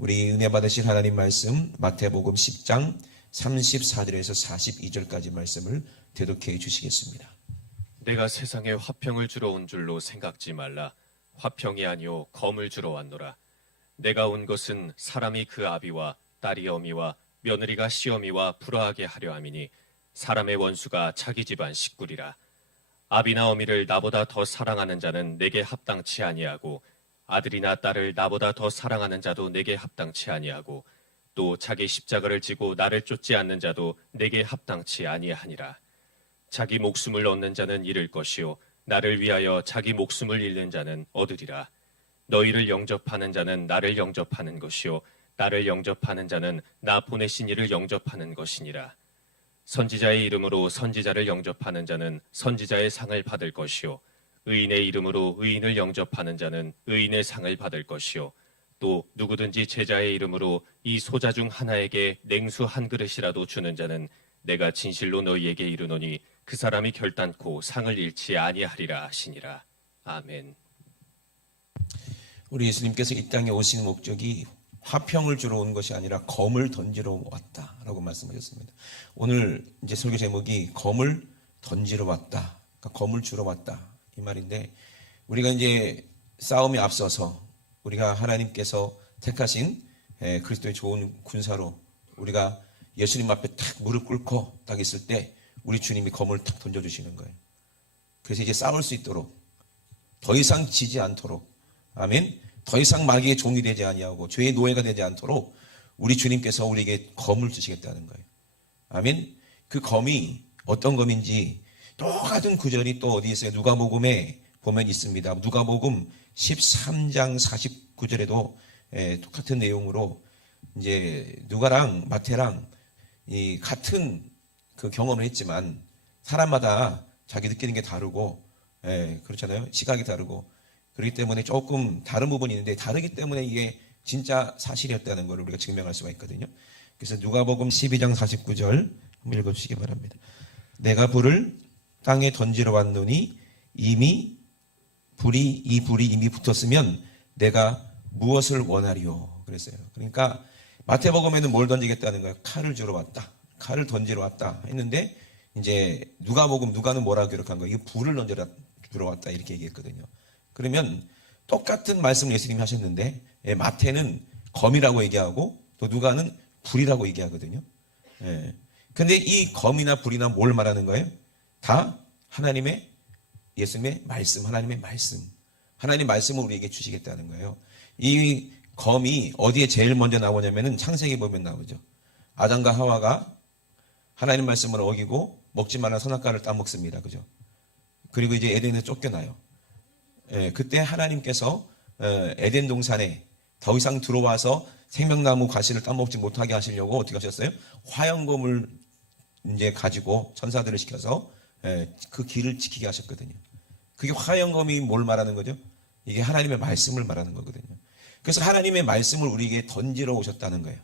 우리 은혜 받으실 하나님 말씀 마태복음 10장 34절에서 42절까지 말씀을 대독해 주시겠습니다. 내가 세상에 화평을 주러 온 줄로 생각지 말라. 화평이 아니요 검을 주러 왔노라. 내가 온 것은 사람이 그 아비와 딸이 어미와 며느리가 시어미와 불화하게 하려 함이니 사람의 원수가 자기 집안 식구리라. 아비나 어미를 나보다 더 사랑하는 자는 내게 합당치 아니하고 아들이나 딸을 나보다 더 사랑하는 자도 내게 합당치 아니하고 또 자기 십자가를 지고 나를 쫓지 않는 자도 내게 합당치 아니하니라. 자기 목숨을 얻는 자는 잃을 것이요 나를 위하여 자기 목숨을 잃는 자는 얻으리라. 너희를 영접하는 자는 나를 영접하는 것이요 나를 영접하는 자는 나 보내신 이를 영접하는 것이니라. 선지자의 이름으로 선지자를 영접하는 자는 선지자의 상을 받을 것이요 의인의 이름으로 의인을 영접하는 자는 의인의 상을 받을 것이요 또 누구든지 제자의 이름으로 이 소자 중 하나에게 냉수 한 그릇이라도 주는 자는 내가 진실로 너희에게 이르노니 그 사람이 결단코 상을 잃지 아니하리라 하시니라. 아멘. 우리 예수님께서 이 땅에 오신 목적이 화평을 주러 온 것이 아니라 검을 던지러 왔다라고 말씀하셨습니다. 오늘 이제 설교 제목이 검을 던지러 왔다, 그러니까 검을 주러 왔다 이 말인데, 우리가 이제 싸움에 앞서서 우리가 하나님께서 택하신 그리스도의 좋은 군사로 우리가 예수님 앞에 탁 무릎 꿇고 딱 있을 때 우리 주님이 검을 탁 던져주시는 거예요. 그래서 이제 싸울 수 있도록, 더 이상 지지 않도록, 아멘, 더 이상 마귀의 종이 되지 아니하고 죄의 노예가 되지 않도록 우리 주님께서 우리에게 검을 주시겠다는 거예요. 아멘. 그 검이 어떤 검인지 똑같은 구절이 또 어디 있어요? 누가복음에 보면 있습니다. 누가복음 13장 49절에도 똑같은 내용으로 이제 누가랑 마태랑 이 같은 그 경험을 했지만 사람마다 자기 느끼는 게 다르고, 그렇잖아요. 시각이 다르고, 그렇기 때문에 조금 다른 부분이 있는데 다르기 때문에 이게 진짜 사실이었다는 걸 우리가 증명할 수가 있거든요. 그래서 누가복음 12장 49절 한번 읽어주시기 바랍니다. 내가 불을 땅에 던지러 왔노니 이 불이 이미 붙었으면 내가 무엇을 원하리요 그랬어요. 그러니까 마태복음에는 뭘 던지겠다는 거예요? 칼을 주러 왔다, 칼을 던지러 왔다 했는데, 이제 누가는 뭐라고 기록한 거예요? 이거 불을 주러 왔다 이렇게 얘기했거든요. 그러면 똑같은 말씀을 예수님이 하셨는데 마태는 검이라고 얘기하고 또 누가는 불이라고 얘기하거든요. 근데 이 검이나 불이나 뭘 말하는 거예요? 다 하나님의, 예수님의 말씀, 하나님의 말씀, 하나님 말씀을 우리에게 주시겠다는 거예요. 이 검이 어디에 제일 먼저 나오냐면은 창세기 보면 나오죠. 아담과 하와가 하나님 말씀을 어기고 먹지 말라는 선악과를 따먹습니다. 그죠? 그리고 이제 에덴에서 쫓겨나요. 그때 하나님께서 에덴 동산에 더 이상 들어와서 생명나무 과실을 따먹지 못하게 하시려고 어떻게 하셨어요? 화영검을 이제 가지고 천사들을 시켜서 그 길을 지키게 하셨거든요. 그게 화영검이 뭘 말하는 거죠? 이게 하나님의 말씀을 말하는 거거든요. 그래서 하나님의 말씀을 우리에게 던지러 오셨다는 거예요.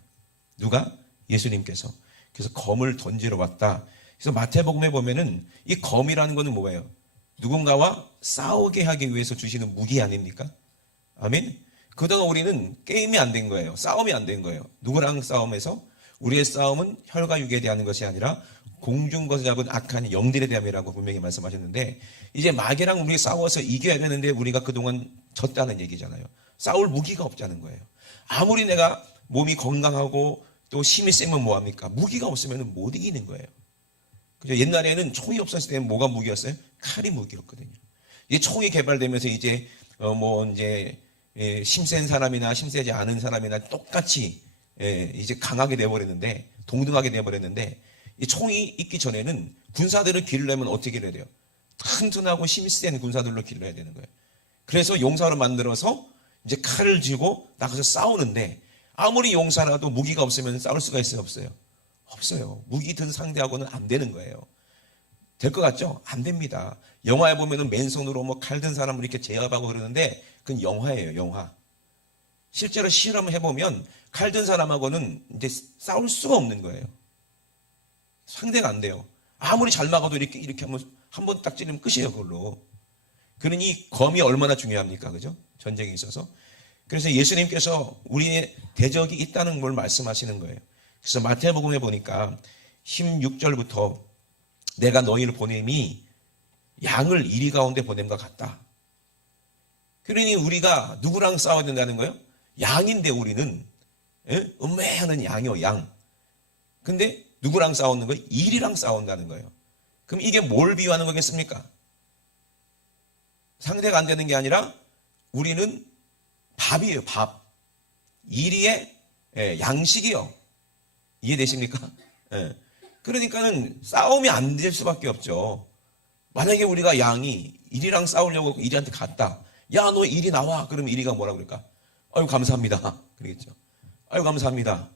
누가? 예수님께서. 그래서 검을 던지러 왔다. 그래서 마태복음에 보면은 이 검이라는 거는 뭐예요? 누군가와 싸우게 하기 위해서 주시는 무기 아닙니까? 아멘. 그동안 우리는 게임이 안 된 거예요. 싸움이 안 된 거예요. 누구랑 싸움에서? 우리의 싸움은 혈과 육에 대한 것이 아니라 공중 것을 잡은 악한 영들에 대함이라고 분명히 말씀하셨는데, 이제 마귀랑 우리 싸워서 이겨야 되는데 우리가 그동안 졌다는 얘기잖아요. 싸울 무기가 없자는 거예요. 아무리 내가 몸이 건강하고 또 힘이 세면 뭐합니까? 무기가 없으면 못 이기는 거예요. 그죠? 옛날에는 총이 없었을 때는 뭐가 무기였어요? 칼이 무기였거든요. 이제 총이 개발되면서 이제 힘센 사람이나 힘세지 않은 사람이나 똑같이 이제 강하게 되어버렸는데, 동등하게 되어버렸는데, 이 총이 있기 전에는 군사들을 기르려면 어떻게 길러야 돼요? 튼튼하고 힘센 군사들로 길러야 되는 거예요. 그래서 용사로 만들어서 이제 칼을 쥐고 나가서 싸우는데, 아무리 용사라도 무기가 없으면 싸울 수가 있어요, 없어요? 없어요. 무기 든 상대하고는 안 되는 거예요. 될 것 같죠? 안 됩니다. 영화에 보면은 맨손으로 뭐 칼 든 사람을 이렇게 제압하고 그러는데 그건 영화예요, 영화. 실제로 실험을 해보면 칼 든 사람하고는 이제 싸울 수가 없는 거예요. 상대가 안 돼요. 아무리 잘 막아도 이렇게 한 번 딱 찌르면 끝이에요, 그걸로. 그러니 검이 얼마나 중요합니까? 그죠? 전쟁에 있어서. 그래서 예수님께서 우리의 대적이 있다는 걸 말씀하시는 거예요. 그래서 마태복음에 보니까 16절부터 내가 너희를 보냄이 양을 이리 가운데 보냄과 같다. 그러니 우리가 누구랑 싸워야 된다는 거예요? 양인데 우리는 음매하는 양이요, 양. 근데 누구랑 싸우는 거예요? 이리랑 싸운다는 거예요. 그럼 이게 뭘 비유하는 거겠습니까? 상대가 안 되는 게 아니라 우리는 밥이에요, 밥. 이리의 양식이요. 이해되십니까? 그러니까는 싸움이 안 될 수밖에 없죠. 만약에 우리가 양이 이리랑 싸우려고 이리한테 갔다. 야, 너 이리 나와. 그러면 이리가 뭐라 그럴까? 아유, 감사합니다. 그러겠죠. 아유, 감사합니다.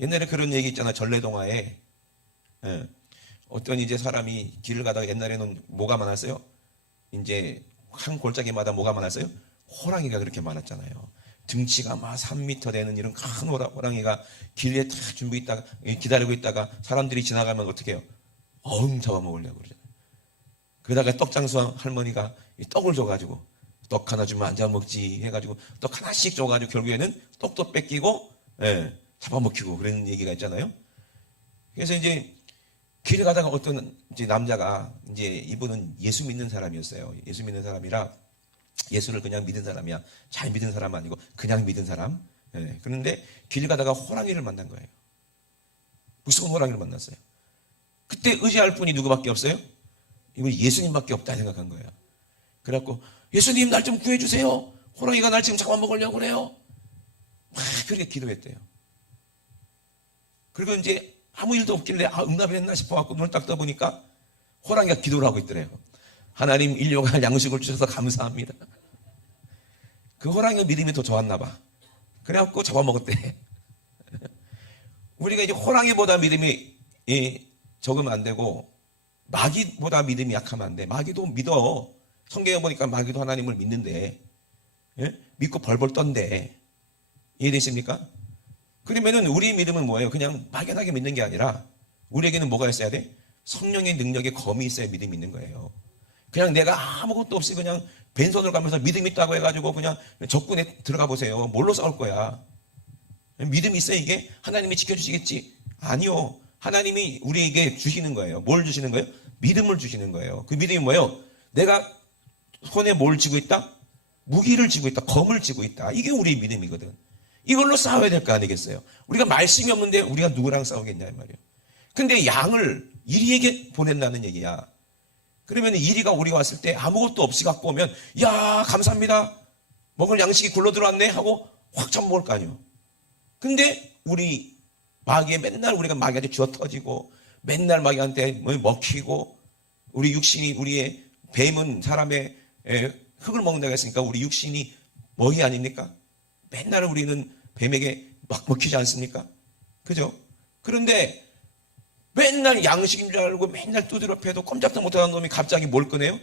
옛날에 그런 얘기 있잖아. 전래동화에. 어떤 이제 사람이 길을 가다가 옛날에는 뭐가 많았어요? 이제 한 골짜기마다 뭐가 많았어요? 호랑이가 그렇게 많았잖아요. 등치가 막 3m 되는 이런 큰 호랑이가 길에 다 기다리고 있다가 사람들이 지나가면 어떻게 해요? 어흥 잡아먹으려고 그러잖아요. 그러다가 떡장수 할머니가 떡을 줘가지고 떡 하나 주면 안 잡아먹지 해가지고 떡 하나씩 줘가지고 결국에는 떡도 뺏기고 잡아먹히고 그런 얘기가 있잖아요. 그래서 이제 길을 가다가 어떤 이제 남자가 이제 이분은 예수 믿는 사람이었어요. 예수 믿는 사람이라 예수를 그냥 믿은 사람이야. 잘 믿은 사람 아니고 그냥 믿은 사람. 그런데 길 가다가 호랑이를 만난 거예요. 무서운 호랑이를 만났어요. 그때 의지할 분이 누구밖에 없어요? 이분 예수님밖에 없다 생각한 거예요. 그래갖고 예수님 날 좀 구해주세요. 호랑이가 날 지금 잡아먹으려고 그래요. 막 그렇게 기도했대요. 그리고 이제 아무 일도 없길래 응답이 됐나 싶어갖고 눈을 딱 떠보니까 호랑이가 기도를 하고 있더래요. 하나님 인류가 양식을 주셔서 감사합니다. 그 호랑이가 믿음이 더 좋았나 봐. 그래갖고 잡아먹었대. 우리가 이제 호랑이보다 믿음이 적으면 안 되고 마귀보다 믿음이 약하면 안 돼. 마귀도 믿어. 성경에 보니까 마귀도 하나님을 믿는데 믿고 벌벌 떤대. 이해되십니까? 그러면은 우리의 믿음은 뭐예요? 그냥 막연하게 믿는 게 아니라 우리에게는 뭐가 있어야 돼? 성령의 능력의 검이 있어야 믿음이 있는 거예요. 그냥 내가 아무것도 없이 그냥 벤손을 가면서 믿음 있다고 해가지고 그냥 적군에 들어가 보세요. 뭘로 싸울 거야? 믿음이 있어야 이게 하나님이 지켜주시겠지? 아니요. 하나님이 우리에게 주시는 거예요. 뭘 주시는 거예요? 믿음을 주시는 거예요. 그 믿음이 뭐예요? 내가 손에 뭘 쥐고 있다? 무기를 쥐고 있다. 검을 쥐고 있다. 이게 우리의 믿음이거든. 이걸로 싸워야 될 거 아니겠어요? 우리가 말씀이 없는데 우리가 누구랑 싸우겠냐 이 말이에요. 근데 양을 이리에게 보낸다는 얘기야. 그러면 이리가 우리가 왔을 때 아무것도 없이 갖고 오면 야 감사합니다. 먹을 양식이 굴러 들어왔네 하고 확 잡아먹을 거 아니에요. 근데 우리 마귀에 맨날 우리가 마귀한테 쥐어 터지고 맨날 마귀한테 먹히고 우리 육신이 우리의 뱀은 사람의 흙을 먹는다고 했으니까 우리 육신이 먹이 아닙니까? 맨날 우리는 뱀에게 막 먹히지 않습니까? 그죠? 그런데 맨날 양식인 줄 알고 맨날 두드려 패도 꼼짝도 못하는 놈이 갑자기 뭘 꺼내요?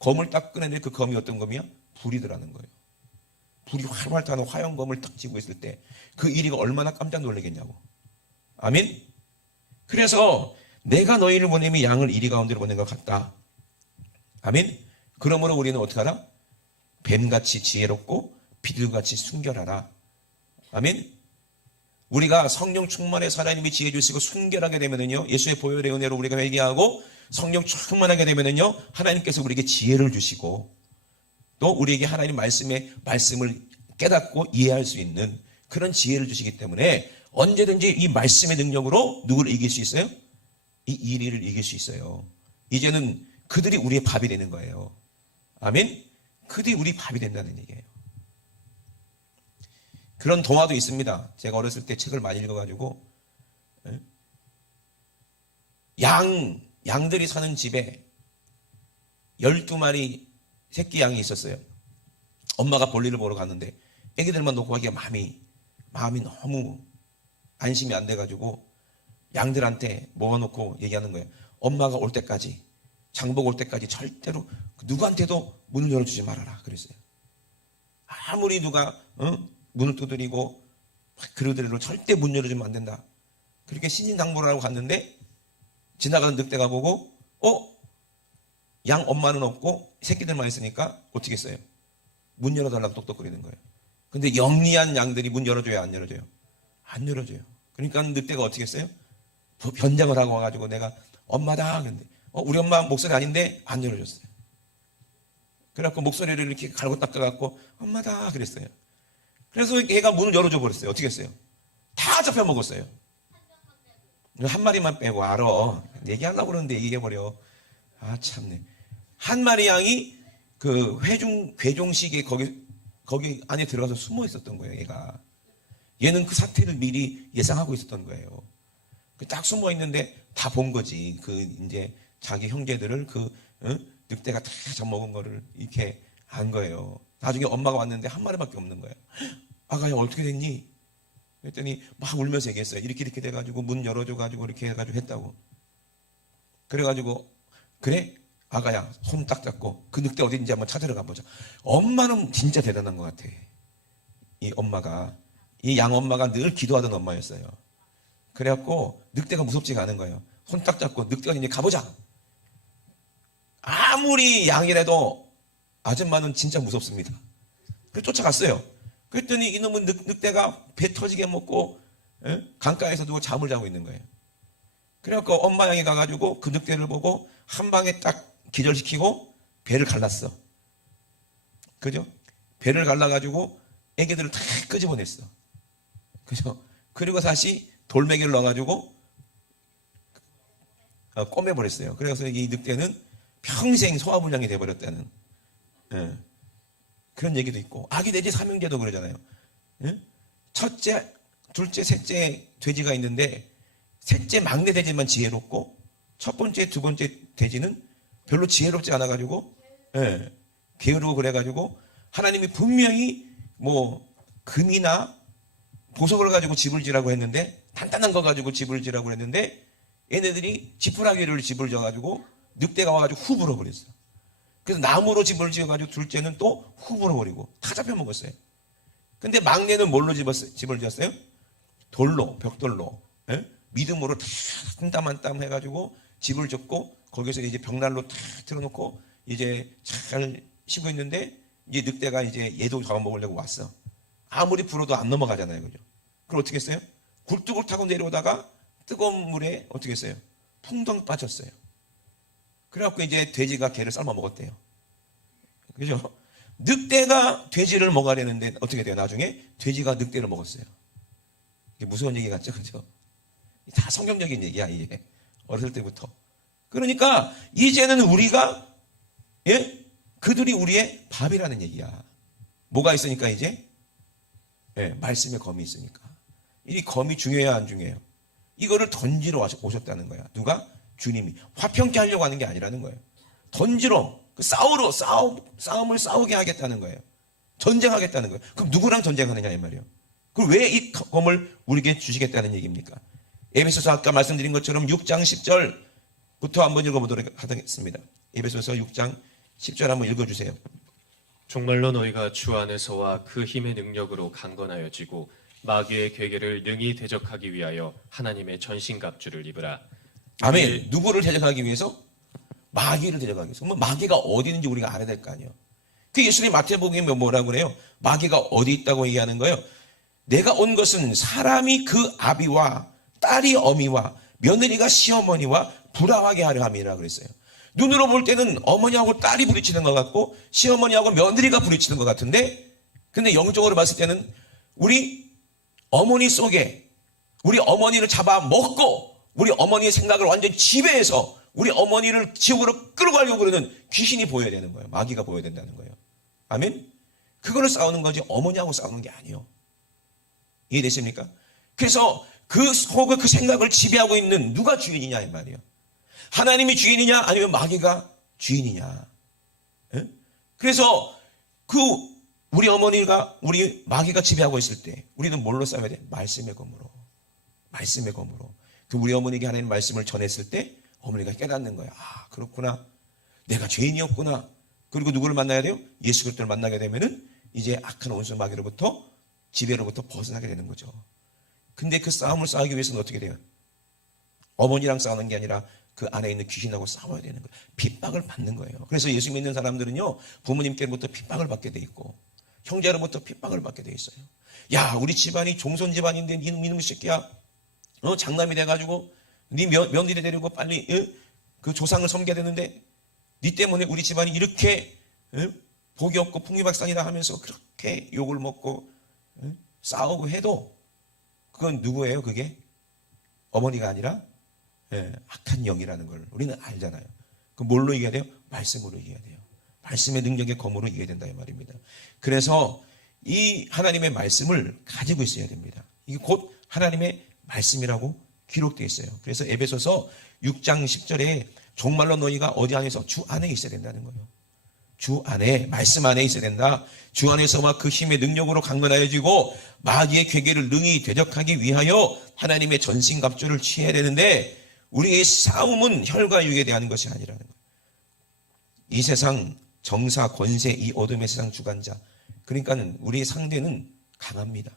검을 딱 꺼내는데 그 검이 어떤 검이야? 불이더라는 거예요. 불이 활활 타는 화염검을 딱 쥐고 있을 때 그 이리가 얼마나 깜짝 놀라겠냐고. 아멘? 그래서 내가 너희를 보내면 양을 이리 가운데로 보낸 것 같다. 아멘? 그러므로 우리는 어떻게 하라? 뱀같이 지혜롭고 비둘같이 순결하라. 아멘? 우리가 성령 충만해서 하나님이 지혜 주시고 순결하게 되면은요, 예수의 보혈의 은혜로 우리가 회개하고 성령 충만하게 되면은요, 하나님께서 우리에게 지혜를 주시고 또 우리에게 하나님 말씀을 깨닫고 이해할 수 있는 그런 지혜를 주시기 때문에 언제든지 이 말씀의 능력으로 누구를 이길 수 있어요? 이 이리를 이길 수 있어요. 이제는 그들이 우리의 밥이 되는 거예요. 아멘? 그들이 우리 밥이 된다는 얘기예요. 그런 동화도 있습니다. 제가 어렸을 때 책을 많이 읽어가지고 양들이 사는 집에 12마리 새끼 양이 있었어요. 엄마가 볼일을 보러 갔는데 애기들만 놓고 가기가 마음이 너무 안심이 안 돼가지고 양들한테 모아놓고 얘기하는 거예요. 엄마가 올 때까지, 장복 올 때까지 절대로 누구한테도 문을 열어주지 말아라 그랬어요. 아무리 누가 문을 두드리고 그러더라도 절대 문 열어주면 안 된다. 그렇게 신인당부를 하고 갔는데 지나가는 늑대가 보고 양 엄마는 없고 새끼들만 있으니까 어떻게 했어요? 문 열어달라고 똑똑거리는 거예요. 근데 영리한 양들이 문 열어줘요, 안 열어줘요? 안 열어줘요. 그러니까 늑대가 어떻게 했어요? 변장을 하고 와가지고 내가 엄마다 그런데 우리 엄마 목소리 아닌데 안 열어줬어요. 그래갖고 목소리를 이렇게 갈고 닦아갖고 엄마다 그랬어요. 그래서 얘가 문을 열어줘 버렸어요. 어떻게 했어요? 다 잡혀먹었어요. 한 마리만 빼고 알아. 얘기하려고 그러는데 얘기해버려. 아 참네. 한 마리 양이 그 괴종식에 거기 안에 들어가서 숨어 있었던 거예요. 얘는 그 사태를 미리 예상하고 있었던 거예요. 딱 숨어 있는데 다 본 거지. 이제 자기 형제들을 늑대가 다 잡먹은 거를 이렇게 안 거예요. 나중에 엄마가 왔는데 한 마리밖에 없는 거예요. 아가야 어떻게 됐니? 그랬더니 막 울면서 얘기했어요. 이렇게 돼가지고 문 열어줘가지고 이렇게 해가지고 했다고. 그래가지고 그래? 아가야 손 딱 잡고 그 늑대 어딘지 한번 찾으러 가보자. 엄마는 진짜 대단한 것 같아. 이 엄마가 이 양엄마가 늘 기도하던 엄마였어요. 그래갖고 늑대가 무섭지가 않은 거예요. 손 딱 잡고 늑대가 이제 가보자. 아무리 양이라도 아줌마는 진짜 무섭습니다. 그래서 쫓아갔어요. 그랬더니 이놈은 늑대가 배 터지게 먹고 강가에서 누워 잠을 자고 있는 거예요. 그래갖고 엄마 양이 가가지고 그 늑대를 보고 한 방에 딱 기절시키고 배를 갈랐어. 그죠? 배를 갈라가지고 애기들을 다 끄집어냈어. 그죠? 그리고 다시 돌멩이를 넣어가지고 꼬매버렸어요. 그래서 이 늑대는 평생 소화불량이 돼버렸다는 그런 얘기도 있고, 아기 돼지 삼형제도 그러잖아요. 첫째, 둘째, 셋째 돼지가 있는데 셋째 막내 돼지만 지혜롭고 첫 번째, 두 번째 돼지는 별로 지혜롭지 않아가지고 게으르고 그래가지고 하나님이 분명히 뭐 금이나 보석을 가지고 집을 지라고 했는데, 단단한 거 가지고 집을 지라고 했는데 얘네들이 지푸라기를 집을 져가지고 늑대가 와가지고 후 불어버렸어. 그래서 나무로 집을 지어가지고 둘째는 또 후 불어버리고 다 잡혀먹었어요. 근데 막내는 뭘로 집을 지었어요? 돌로, 벽돌로, 믿음으로 다 한 땀 한 땀 해가지고 집을 짓고 거기서 이제 벽난로 탁 틀어놓고 이제 잘 쉬고 있는데 이제 늑대가 이제 얘도 잡아먹으려고 왔어. 아무리 불어도 안 넘어가잖아요, 그죠? 그럼 어떻게 했어요? 굴뚝을 타고 내려오다가 뜨거운 물에 어떻게 했어요? 풍덩 빠졌어요. 그래갖고 이제 돼지가 개를 삶아 먹었대요. 그죠? 늑대가 돼지를 먹으려는데 어떻게 돼요? 나중에 돼지가 늑대를 먹었어요. 이게 무서운 얘기 같죠? 그죠? 다 성경적인 얘기야, 이게. 어렸을 때부터. 그러니까 이제는 우리가 그들이 우리의 밥이라는 얘기야. 뭐가 있으니까 이제? 말씀의 검이 있으니까. 이 검이 중요해야 안 중요해요? 이거를 던지러 오셨다는 거야. 누가? 주님이. 화평케 하려고 하는 게 아니라는 거예요. 던지러, 싸움을 싸우게 하겠다는 거예요. 전쟁하겠다는 거예요. 그럼 누구랑 전쟁하느냐 이 말이에요. 그럼 왜 이 검을 우리에게 주시겠다는 얘기입니까? 에베소서 아까 말씀드린 것처럼 6장 10절부터 한번 읽어보도록 하겠습니다. 에베소서 6장 10절 한번 읽어주세요. 정말로 너희가 주 안에서와 그 힘의 능력으로 강건하여지고 마귀의 괴계를 능히 대적하기 위하여 하나님의 전신갑주를 입으라. 아멘. 누구를 대적하기 위해서? 마귀를 대적하기 위해서. 그럼 마귀가 어디 있는지 우리가 알아야 될 거 아니에요. 그 예수님 마태복음에 뭐라고 그래요? 마귀가 어디 있다고 얘기하는 거예요? 내가 온 것은 사람이 그 아비와 딸이 어미와 며느리가 시어머니와 불화하게 하려 함이라 그랬어요. 눈으로 볼 때는 어머니하고 딸이 부딪히는 것 같고 시어머니하고 며느리가 부딪히는 것 같은데, 근데 영적으로 봤을 때는 우리 어머니 속에 우리 어머니를 잡아먹고 우리 어머니의 생각을 완전히 지배해서 우리 어머니를 지옥으로 끌고 가려고 그러는 귀신이 보여야 되는 거예요. 마귀가 보여야 된다는 거예요. 아멘? 그거를 싸우는 거지 어머니하고 싸우는 게 아니에요. 이해되십니까? 그래서 그 속의 그 생각을 지배하고 있는 누가 주인이냐 이 말이에요. 하나님이 주인이냐 아니면 마귀가 주인이냐. 그래서 우리 어머니가 우리 마귀가 지배하고 있을 때 우리는 뭘로 싸워야 돼? 말씀의 검으로. 말씀의 검으로. 우리 어머니에게 하나님 말씀을 전했을 때 어머니가 깨닫는 거야. 아 그렇구나. 내가 죄인이었구나. 그리고 누구를 만나야 돼요? 예수 그리스도를 만나게 되면은 이제 악한 원수 마귀로부터 지배로부터 벗어나게 되는 거죠. 근데 그 싸움을 싸우기 위해서는 어떻게 돼요? 어머니랑 싸우는 게 아니라 그 안에 있는 귀신하고 싸워야 되는 거예요. 핍박을 받는 거예요. 그래서 예수 믿는 사람들은요 부모님께로부터 핍박을 받게 돼 있고 형제로부터 핍박을 받게 돼 있어요. 야, 우리 집안이 종손 집안인데 이놈 새끼야, 장남이 돼가지고 네 며느리 데리고 빨리 그 조상을 섬겨야 되는데 네 때문에 우리 집안이 이렇게 복이 없고 풍비박산이다 하면서 그렇게 욕을 먹고 싸우고 해도 그건 누구예요? 그게 어머니가 아니라 악한 영이라는 걸 우리는 알잖아요. 그 뭘로 이겨야 돼요? 말씀으로 이겨야 돼요. 말씀의 능력의 검으로 이겨야 된다 이 말입니다. 그래서 이 하나님의 말씀을 가지고 있어야 됩니다. 이게 곧 하나님의 말씀이라고 기록되어 있어요. 그래서 에베소서 6장 10절에 정말로 너희가 어디 안에서 주 안에 있어야 된다는 거예요. 주 안에, 말씀 안에 있어야 된다. 주 안에서 막 그 힘의 능력으로 강건하여지고 마귀의 괴계를 능히 대적하기 위하여 하나님의 전신갑주를 취해야 되는데 우리의 싸움은 혈과 육에 대한 것이 아니라는 거예요. 이 세상 정사, 권세, 이 어둠의 세상 주관자, 그러니까 우리의 상대는 강합니다.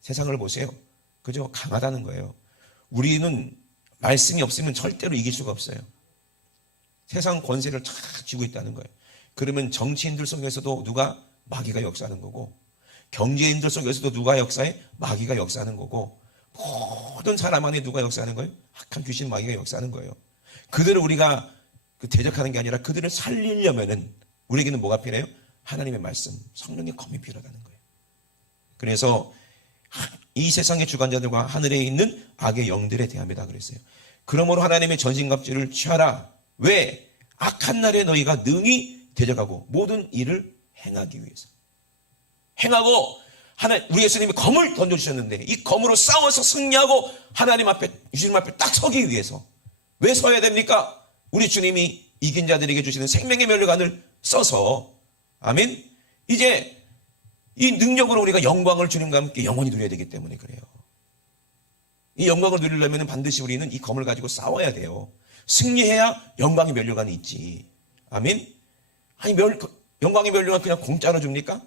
세상을 보세요. 그죠? 강하다는 거예요. 우리는 말씀이 없으면 절대로 이길 수가 없어요. 세상 권세를 다 쥐고 있다는 거예요. 그러면 정치인들 속에서도 누가 마귀가 역사하는 거고, 경제인들 속에서도 누가 역사해? 마귀가 역사하는 거고, 모든 사람 안에 누가 역사하는 거예요? 악한 귀신 마귀가 역사하는 거예요. 그들을 우리가 대적하는 게 아니라 그들을 살리려면은 우리에게는 뭐가 필요해요? 하나님의 말씀, 성령의 검이 필요하다는 거예요. 그래서 이 세상의 주관자들과 하늘에 있는 악의 영들에 대함이다 그랬어요. 그러므로 하나님의 전신갑주를 취하라. 왜? 악한 날에 너희가 능히 대적하고 모든 일을 행하기 위해서. 행하고 우리 예수님이 검을 던져주셨는데 이 검으로 싸워서 승리하고 하나님 앞에, 주님 앞에 딱 서기 위해서. 왜 서야 됩니까? 우리 주님이 이긴 자들에게 주시는 생명의 면류관을 써서, 아멘? 이제 이 능력으로 우리가 영광을 주님과 함께 영원히 누려야 되기 때문에 그래요. 이 영광을 누리려면 반드시 우리는 이 검을 가지고 싸워야 돼요. 승리해야 영광의 면류관이 있지. 아멘? 아니, 영광의 면류관 그냥 공짜로 줍니까?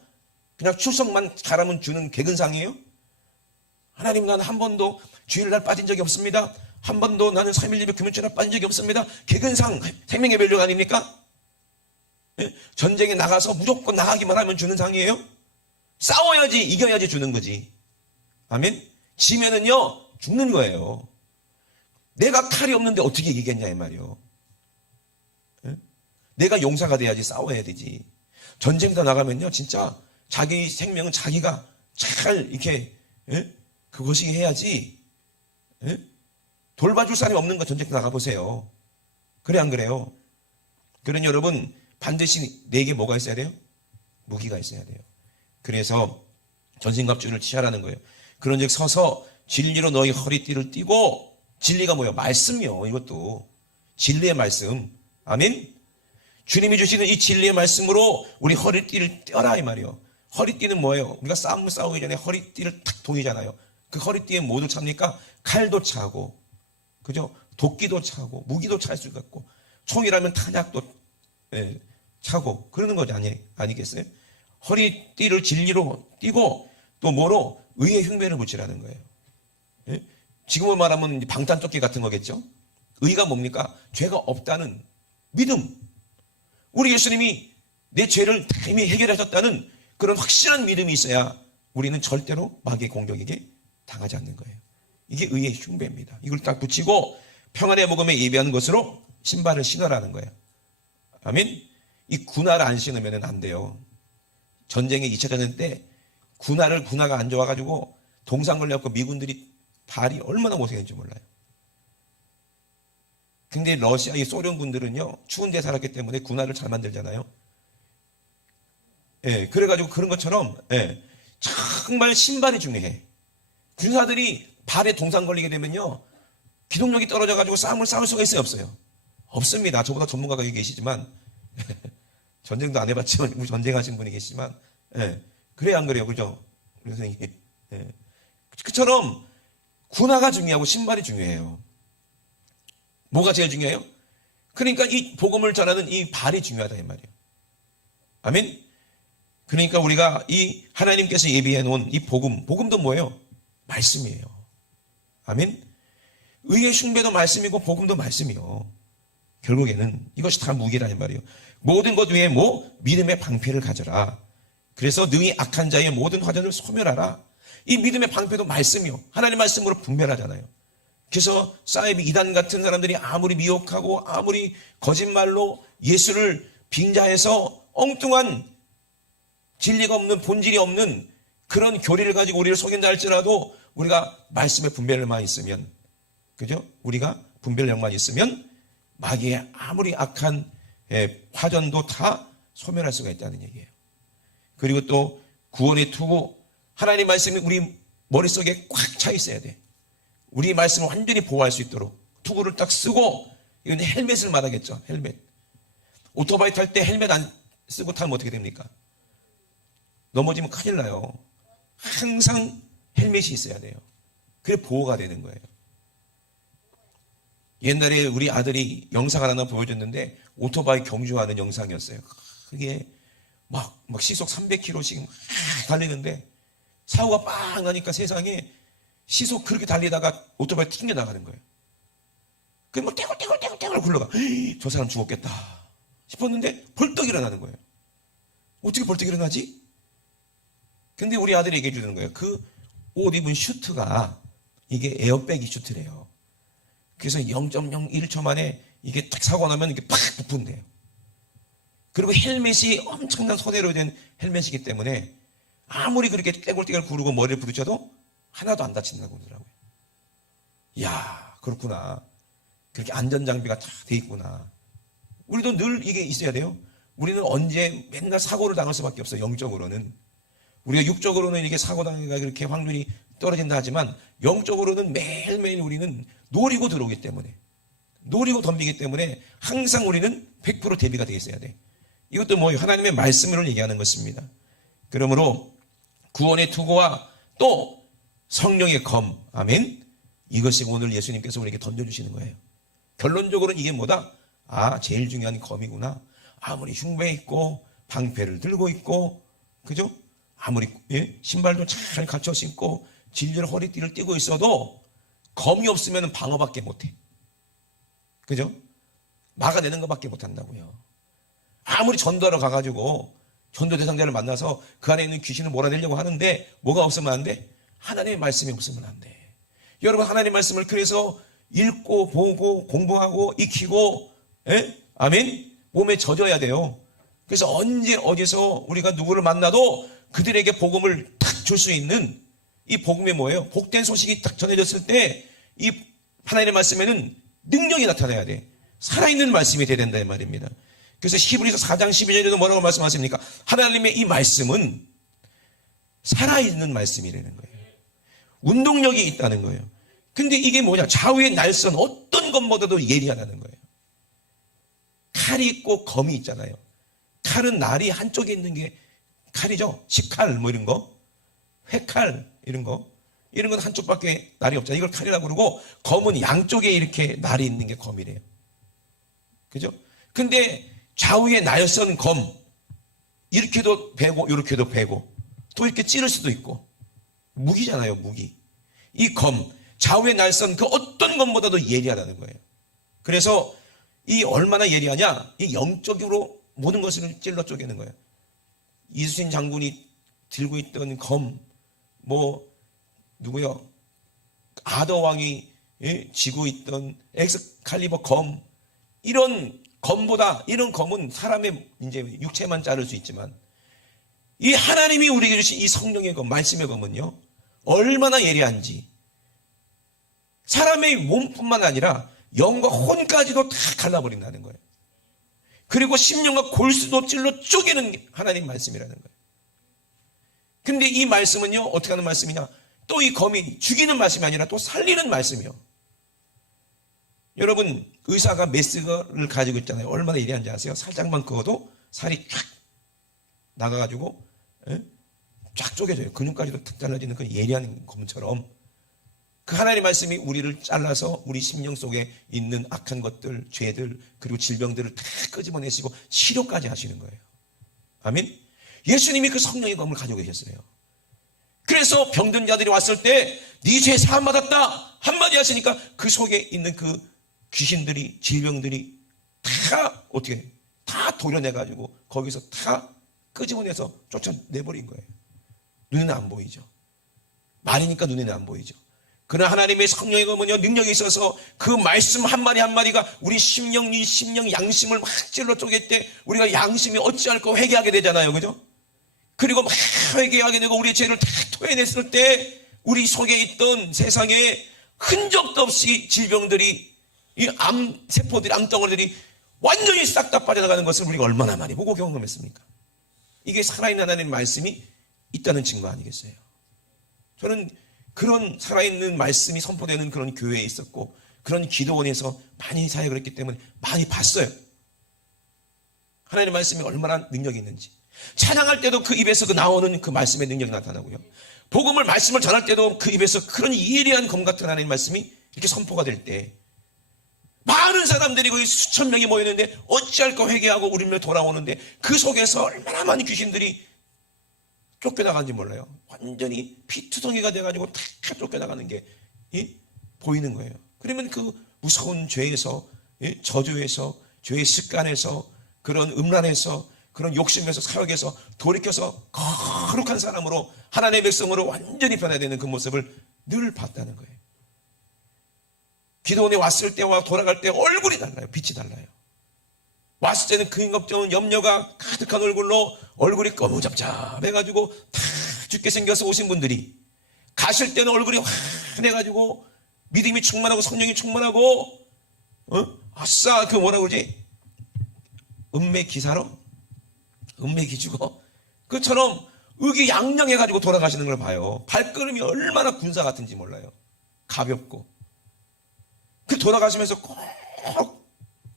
그냥 출석만 잘하면 주는 개근상이에요? 하나님, 나는 한 번도 주일날 빠진 적이 없습니다. 한 번도 나는 3일 예배 금요일날 빠진 적이 없습니다. 개근상, 생명의 면류관 아닙니까? 전쟁에 나가서 무조건 나가기만 하면 주는 상이에요? 싸워야지, 이겨야지 주는 거지. 아멘? 지면은요, 죽는 거예요. 내가 칼이 없는데 어떻게 이기겠냐, 이 말이요. 내가 용사가 돼야지 싸워야 되지. 전쟁도 나가면요, 진짜 자기 생명은 자기가 잘 이렇게, 그것이 해야지. 돌봐줄 사람이 없는 거 전쟁 나가보세요. 그래, 안 그래요? 그러니 여러분, 반드시 내게 뭐가 있어야 돼요? 무기가 있어야 돼요. 그래서 전신갑주를 취하라는 거예요. 그런즉 서서 진리로 너희 허리띠를 띠고, 진리가 뭐예요? 말씀이요. 이것도 진리의 말씀. 아멘. 주님이 주시는 이 진리의 말씀으로 우리 허리띠를 떼어라 이 말이요. 허리띠는 뭐예요? 우리가 싸움을 싸우기 전에 허리띠를 탁 동이잖아요. 그 허리띠에 뭐도 찹니까? 칼도 차고, 그죠? 도끼도 차고, 무기도 찰 수 있고, 총이라면 탄약도 차고 그러는 거지 아니겠어요? 허리띠를 진리로 띠고 또 뭐로? 의의 흉배를 붙이라는 거예요. 지금으로 말하면 방탄조끼 같은 거겠죠? 의가 뭡니까? 죄가 없다는 믿음. 우리 예수님이 내 죄를 이미 해결하셨다는 그런 확실한 믿음이 있어야 우리는 절대로 마귀의 공격에게 당하지 않는 거예요. 이게 의의 흉배입니다. 이걸 딱 붙이고 평안의 복음에 예비하는 것으로 신발을 신으라는 거예요. 아멘? 이 군화를 안 신으면 안 돼요. 전쟁의 2차 전쟁 때 군화가 안 좋아가지고 동상 걸려갖고 미군들이 발이 얼마나 고생했는지 몰라요. 근데 러시아, 이 소련군들은요, 추운 데 살았기 때문에 군화를 잘 만들잖아요. 그래가지고 그런 것처럼, 정말 신발이 중요해. 군사들이 발에 동상 걸리게 되면요, 기동력이 떨어져가지고 싸울 수가 있어요, 없어요? 없습니다. 저보다 전문가가 여기 계시지만, 전쟁도 안 해봤지만, 우리 전쟁하신 분이 계시지만, 그래야 안 그래요, 그죠? 우리 선생님. 그처럼, 군화가 중요하고 신발이 중요해요. 뭐가 제일 중요해요? 그러니까 이 복음을 전하는 이 발이 중요하다 이 말이에요. 아멘? 그러니까 우리가 이 하나님께서 예비해 놓은 이 복음도 뭐예요? 말씀이에요. 아멘? 의의 흉배도 말씀이고 복음도 말씀이요. 결국에는 이것이 다 무기라 이 말이에요. 모든 것 위에 믿음의 방패를 가져라. 그래서 능히 악한 자의 모든 화전을 소멸하라. 이 믿음의 방패도 말씀이요. 하나님 말씀으로 분별하잖아요. 그래서 사이비 이단 같은 사람들이 아무리 미혹하고 아무리 거짓말로 예수를 빙자해서 엉뚱한 진리가 없는 본질이 없는 그런 교리를 가지고 우리를 속인다 할지라도 우리가 말씀의 분별력만 있으면, 그죠? 우리가 분별력만 있으면 마귀의 아무리 악한 화전도 다 소멸할 수가 있다는 얘기예요. 그리고 또 구원의 투구, 하나님 말씀이 우리 머릿속에 꽉 차 있어야 돼. 우리 말씀을 완전히 보호할 수 있도록 투구를 딱 쓰고, 이건 헬멧을 말하겠죠. 헬멧. 오토바이 탈 때 헬멧 안 쓰고 타면 어떻게 됩니까? 넘어지면 큰일 나요. 항상 헬멧이 있어야 돼요. 그래 보호가 되는 거예요. 옛날에 우리 아들이 영상을 하나 보여줬는데 오토바이 경주하는 영상이었어요. 그게 막 시속 300km씩 막 달리는데 사고가 빵 나니까 세상에 시속 그렇게 달리다가 오토바이 튕겨 나가는 거예요. 그래 막 떼굴떼굴 굴러가. 저 사람 죽었겠다 싶었는데 벌떡 일어나는 거예요. 어떻게 벌떡 일어나지? 근데 우리 아들이 얘기해 주는 거예요. 그 옷 입은 슈트가 이게 에어백이 슈트래요. 그래서 0.01초 만에 이게 딱 사고 나면 이게 팍 부푼대요. 그리고 헬멧이 엄청난 소재로 된 헬멧이기 때문에 아무리 그렇게 떼굴떼굴 구르고 머리를 부딪혀도 하나도 안 다친다고 그러더라고요. 이야, 그렇구나. 그렇게 안전장비가 다 돼 있구나. 우리도 늘 이게 있어야 돼요. 우리는 언제 맨날 사고를 당할 수밖에 없어요. 영적으로는. 우리가 육적으로는 이게 사고 당하기가 그렇게 확률이 떨어진다 하지만 영적으로는 매일매일 우리는 노리고 들어오기 때문에, 노리고 덤비기 때문에 항상 우리는 100% 대비가 되어 있어야 돼. 이것도 뭐 하나님의 말씀을 얘기하는 것입니다. 그러므로 구원의 투구와 또 성령의 검, 아멘. 이것이 오늘 예수님께서 우리에게 던져주시는 거예요. 결론적으로는 이게 뭐다? 아, 제일 중요한 검이구나. 아무리 흉배 있고 방패를 들고 있고, 그죠? 아무리 신발도 잘 갖춰 신고 진리를 허리띠를 띠고 있어도 검이 없으면 방어밖에 못해. 그죠? 막아내는 것밖에 못한다고요. 아무리 전도하러 가가지고 전도 대상자를 만나서 그 안에 있는 귀신을 몰아내려고 하는데 뭐가 없으면 안 돼? 하나님의 말씀이 없으면 안 돼. 여러분, 하나님의 말씀을 그래서 읽고 보고 공부하고 익히고, 아멘? 몸에 젖어야 돼요. 그래서 언제 어디서 우리가 누구를 만나도 그들에게 복음을 탁 줄 수 있는 이 복음이 뭐예요? 복된 소식이 딱 전해졌을 때 이 하나님의 말씀에는 능력이 나타나야 돼. 살아있는 말씀이 돼야 된다 이 말입니다. 그래서 히브리서 4장 12절에도 뭐라고 말씀하십니까? 하나님의 이 말씀은 살아있는 말씀이라는 거예요. 운동력이 있다는 거예요. 근데 이게 뭐냐? 좌우의 날선 어떤 것보다도 예리하다는 거예요. 칼이 있고 검이 있잖아요. 칼은 날이 한쪽에 있는 게 칼이죠. 식칼 뭐 이런 거, 회칼 이런 거, 이런 건 한쪽밖에 날이 없잖아요. 이걸 칼이라고 그러고 검은 양쪽에 이렇게 날이 있는 게 검이래요. 그죠? 근데 좌우에 날선 검, 이렇게도 베고 이렇게도 베고 또 이렇게 찌를 수도 있고, 무기잖아요. 무기. 이 검, 좌우에 날선 그 어떤 것보다도 예리하다는 거예요. 그래서 이 얼마나 예리하냐? 이 영적으로 모든 것을 찔러 쪼개는 거예요. 이순신 장군이 들고 있던 검, 뭐 누구요? 아더왕이 쥐고 있던 엑스칼리버 검, 이런 검보다, 이런 검은 사람의 이제 육체만 자를 수 있지만 이 하나님이 우리에게 주신 이 성령의 검, 말씀의 검은요, 얼마나 예리한지 사람의 몸뿐만 아니라 영과 혼까지도 다 갈라버린다는 거예요. 그리고 심령과 골수도 찔러 쪼개는 하나님 말씀이라는 거예요. 근데 이 말씀은요, 어떻게 하는 말씀이냐? 또 이 검이 죽이는 말씀이 아니라 또 살리는 말씀이요. 여러분, 의사가 메스를 가지고 있잖아요. 얼마나 예리한지 아세요? 살짝만 그어도 살이 쫙 나가가지고 쫙 쪼개져요. 근육까지도 탁 잘라지는 그 예리한 검처럼 그 하나님의 말씀이 우리를 잘라서 우리 심령 속에 있는 악한 것들, 죄들, 그리고 질병들을 다 끄집어내시고 치료까지 하시는 거예요. 아멘? 예수님이 그 성령의 검을 가지고 계셨어요. 그래서 병든 자들이 왔을 때 네 죄 사함 받았다 한마디 하시니까 그 속에 있는 그 귀신들이, 질병들이 다 어떻게 다 도려내가지고 거기서 다 끄집어내서 쫓아내버린 거예요. 눈에는 안 보이죠. 말이니까 눈에는 안 보이죠. 그러나 하나님의 성령의 능력이 있어서 그 말씀 한마디 한마디가 우리 심령 양심을 막 찔러 쪼갤 때 우리가 양심이 어찌할까 회개하게 되잖아요. 그죠? 그리고 막 회개하게 되고 우리의 죄를 다 토해냈을 때 우리 속에 있던 세상에 흔적도 없이 질병들이, 이 암세포들이, 암덩어리들이 완전히 싹 다 빠져나가는 것을 우리가 얼마나 많이 보고 경험했습니까? 이게 살아있는 하나님의 말씀이 있다는 증거 아니겠어요? 저는 그런 살아있는 말씀이 선포되는 그런 교회에 있었고 그런 기도원에서 많이 사역을 했기 때문에 많이 봤어요. 하나님의 말씀이 얼마나 능력이 있는지. 찬양할 때도 그 입에서 나오는 그 말씀의 능력이 나타나고요. 복음을 말씀을 전할 때도 그 입에서 그런 예리한 검 같은 하나님의 말씀이 이렇게 선포가 될 때 많은 사람들이 거기 수천 명이 모였는데 어찌할까 회개하고 울며 돌아오는데 그 속에서 얼마나 많은 귀신들이 쫓겨나가는지 몰라요. 완전히 피투성이가 돼가지고 다 쫓겨나가는 게 보이는 거예요. 그러면 그 무서운 죄에서, 저주에서, 죄의 습관에서, 그런 음란에서, 그런 욕심에서, 사역에서 돌이켜서 거룩한 사람으로, 하나님의 백성으로 완전히 변화되는 그 모습을 늘 봤다는 거예요. 기도원에 왔을 때와 돌아갈 때 얼굴이 달라요. 빛이 달라요. 왔을 때는 근검정은 염려가 가득한 얼굴로 얼굴이 꺼무잡잡해가지고 다 죽게 생겨서 오신 분들이 가실 때는 얼굴이 환해가지고 믿음이 충만하고 성령이 충만하고 아싸 그 뭐라 그러지? 은매기사로? 은매기주고? 그처럼 의기양양해가지고 돌아가시는 걸 봐요. 발걸음이 얼마나 군사 같은지 몰라요. 가볍고. 그 돌아가시면서 꼭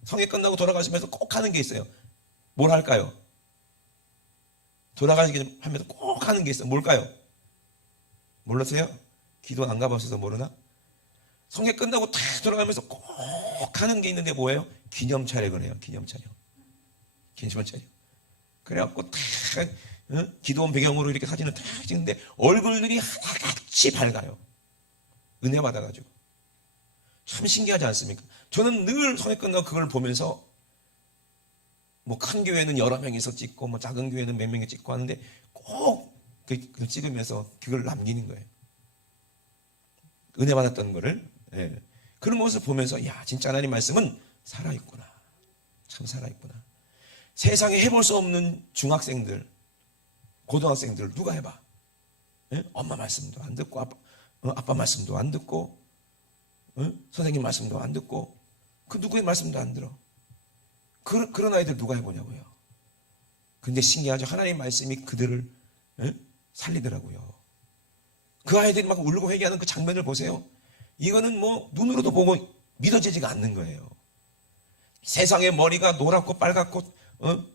성회 끝나고 돌아가시면서 꼭 하는 게 있어요. 뭘 할까요? 돌아가시기 하면서 꼭 하는 게 있어요. 뭘까요? 몰랐어요? 기도 안 가보셔서 모르나? 성회 끝나고 다 돌아가면서 꼭 하는 게 있는데 뭐예요? 기념촬영을 해요. 기념촬영. 그래갖고 다 기도원 배경으로 이렇게 사진을 다 찍는데 얼굴들이 하나같이 밝아요. 은혜 받아가지고. 참 신기하지 않습니까? 저는 늘 성회 끝나고 그걸 보면서 뭐 큰 교회는 여러 명이서 찍고 뭐 작은 교회는 몇 명이 찍고 하는데 꼭 그걸 찍으면서 그걸 남기는 거예요. 은혜 받았던 거를. 예. 그런 모습을 보면서 야 진짜 하나님 말씀은 살아있구나. 참 살아있구나. 세상에 해볼 수 없는 중학생들, 고등학생들 누가 해봐? 예? 엄마 말씀도 안 듣고 아빠 말씀도 안 듣고 선생님 말씀도 안 듣고 그 누구의 말씀도 안 들어. 그런 아이들 누가 해보냐고요. 근데 신기하죠. 하나님의 말씀이 그들을 살리더라고요. 그 아이들이 막 울고 회개하는 그 장면을 보세요. 이거는 뭐 눈으로도 보고 믿어지지가 않는 거예요. 세상에 머리가 노랗고 빨갛고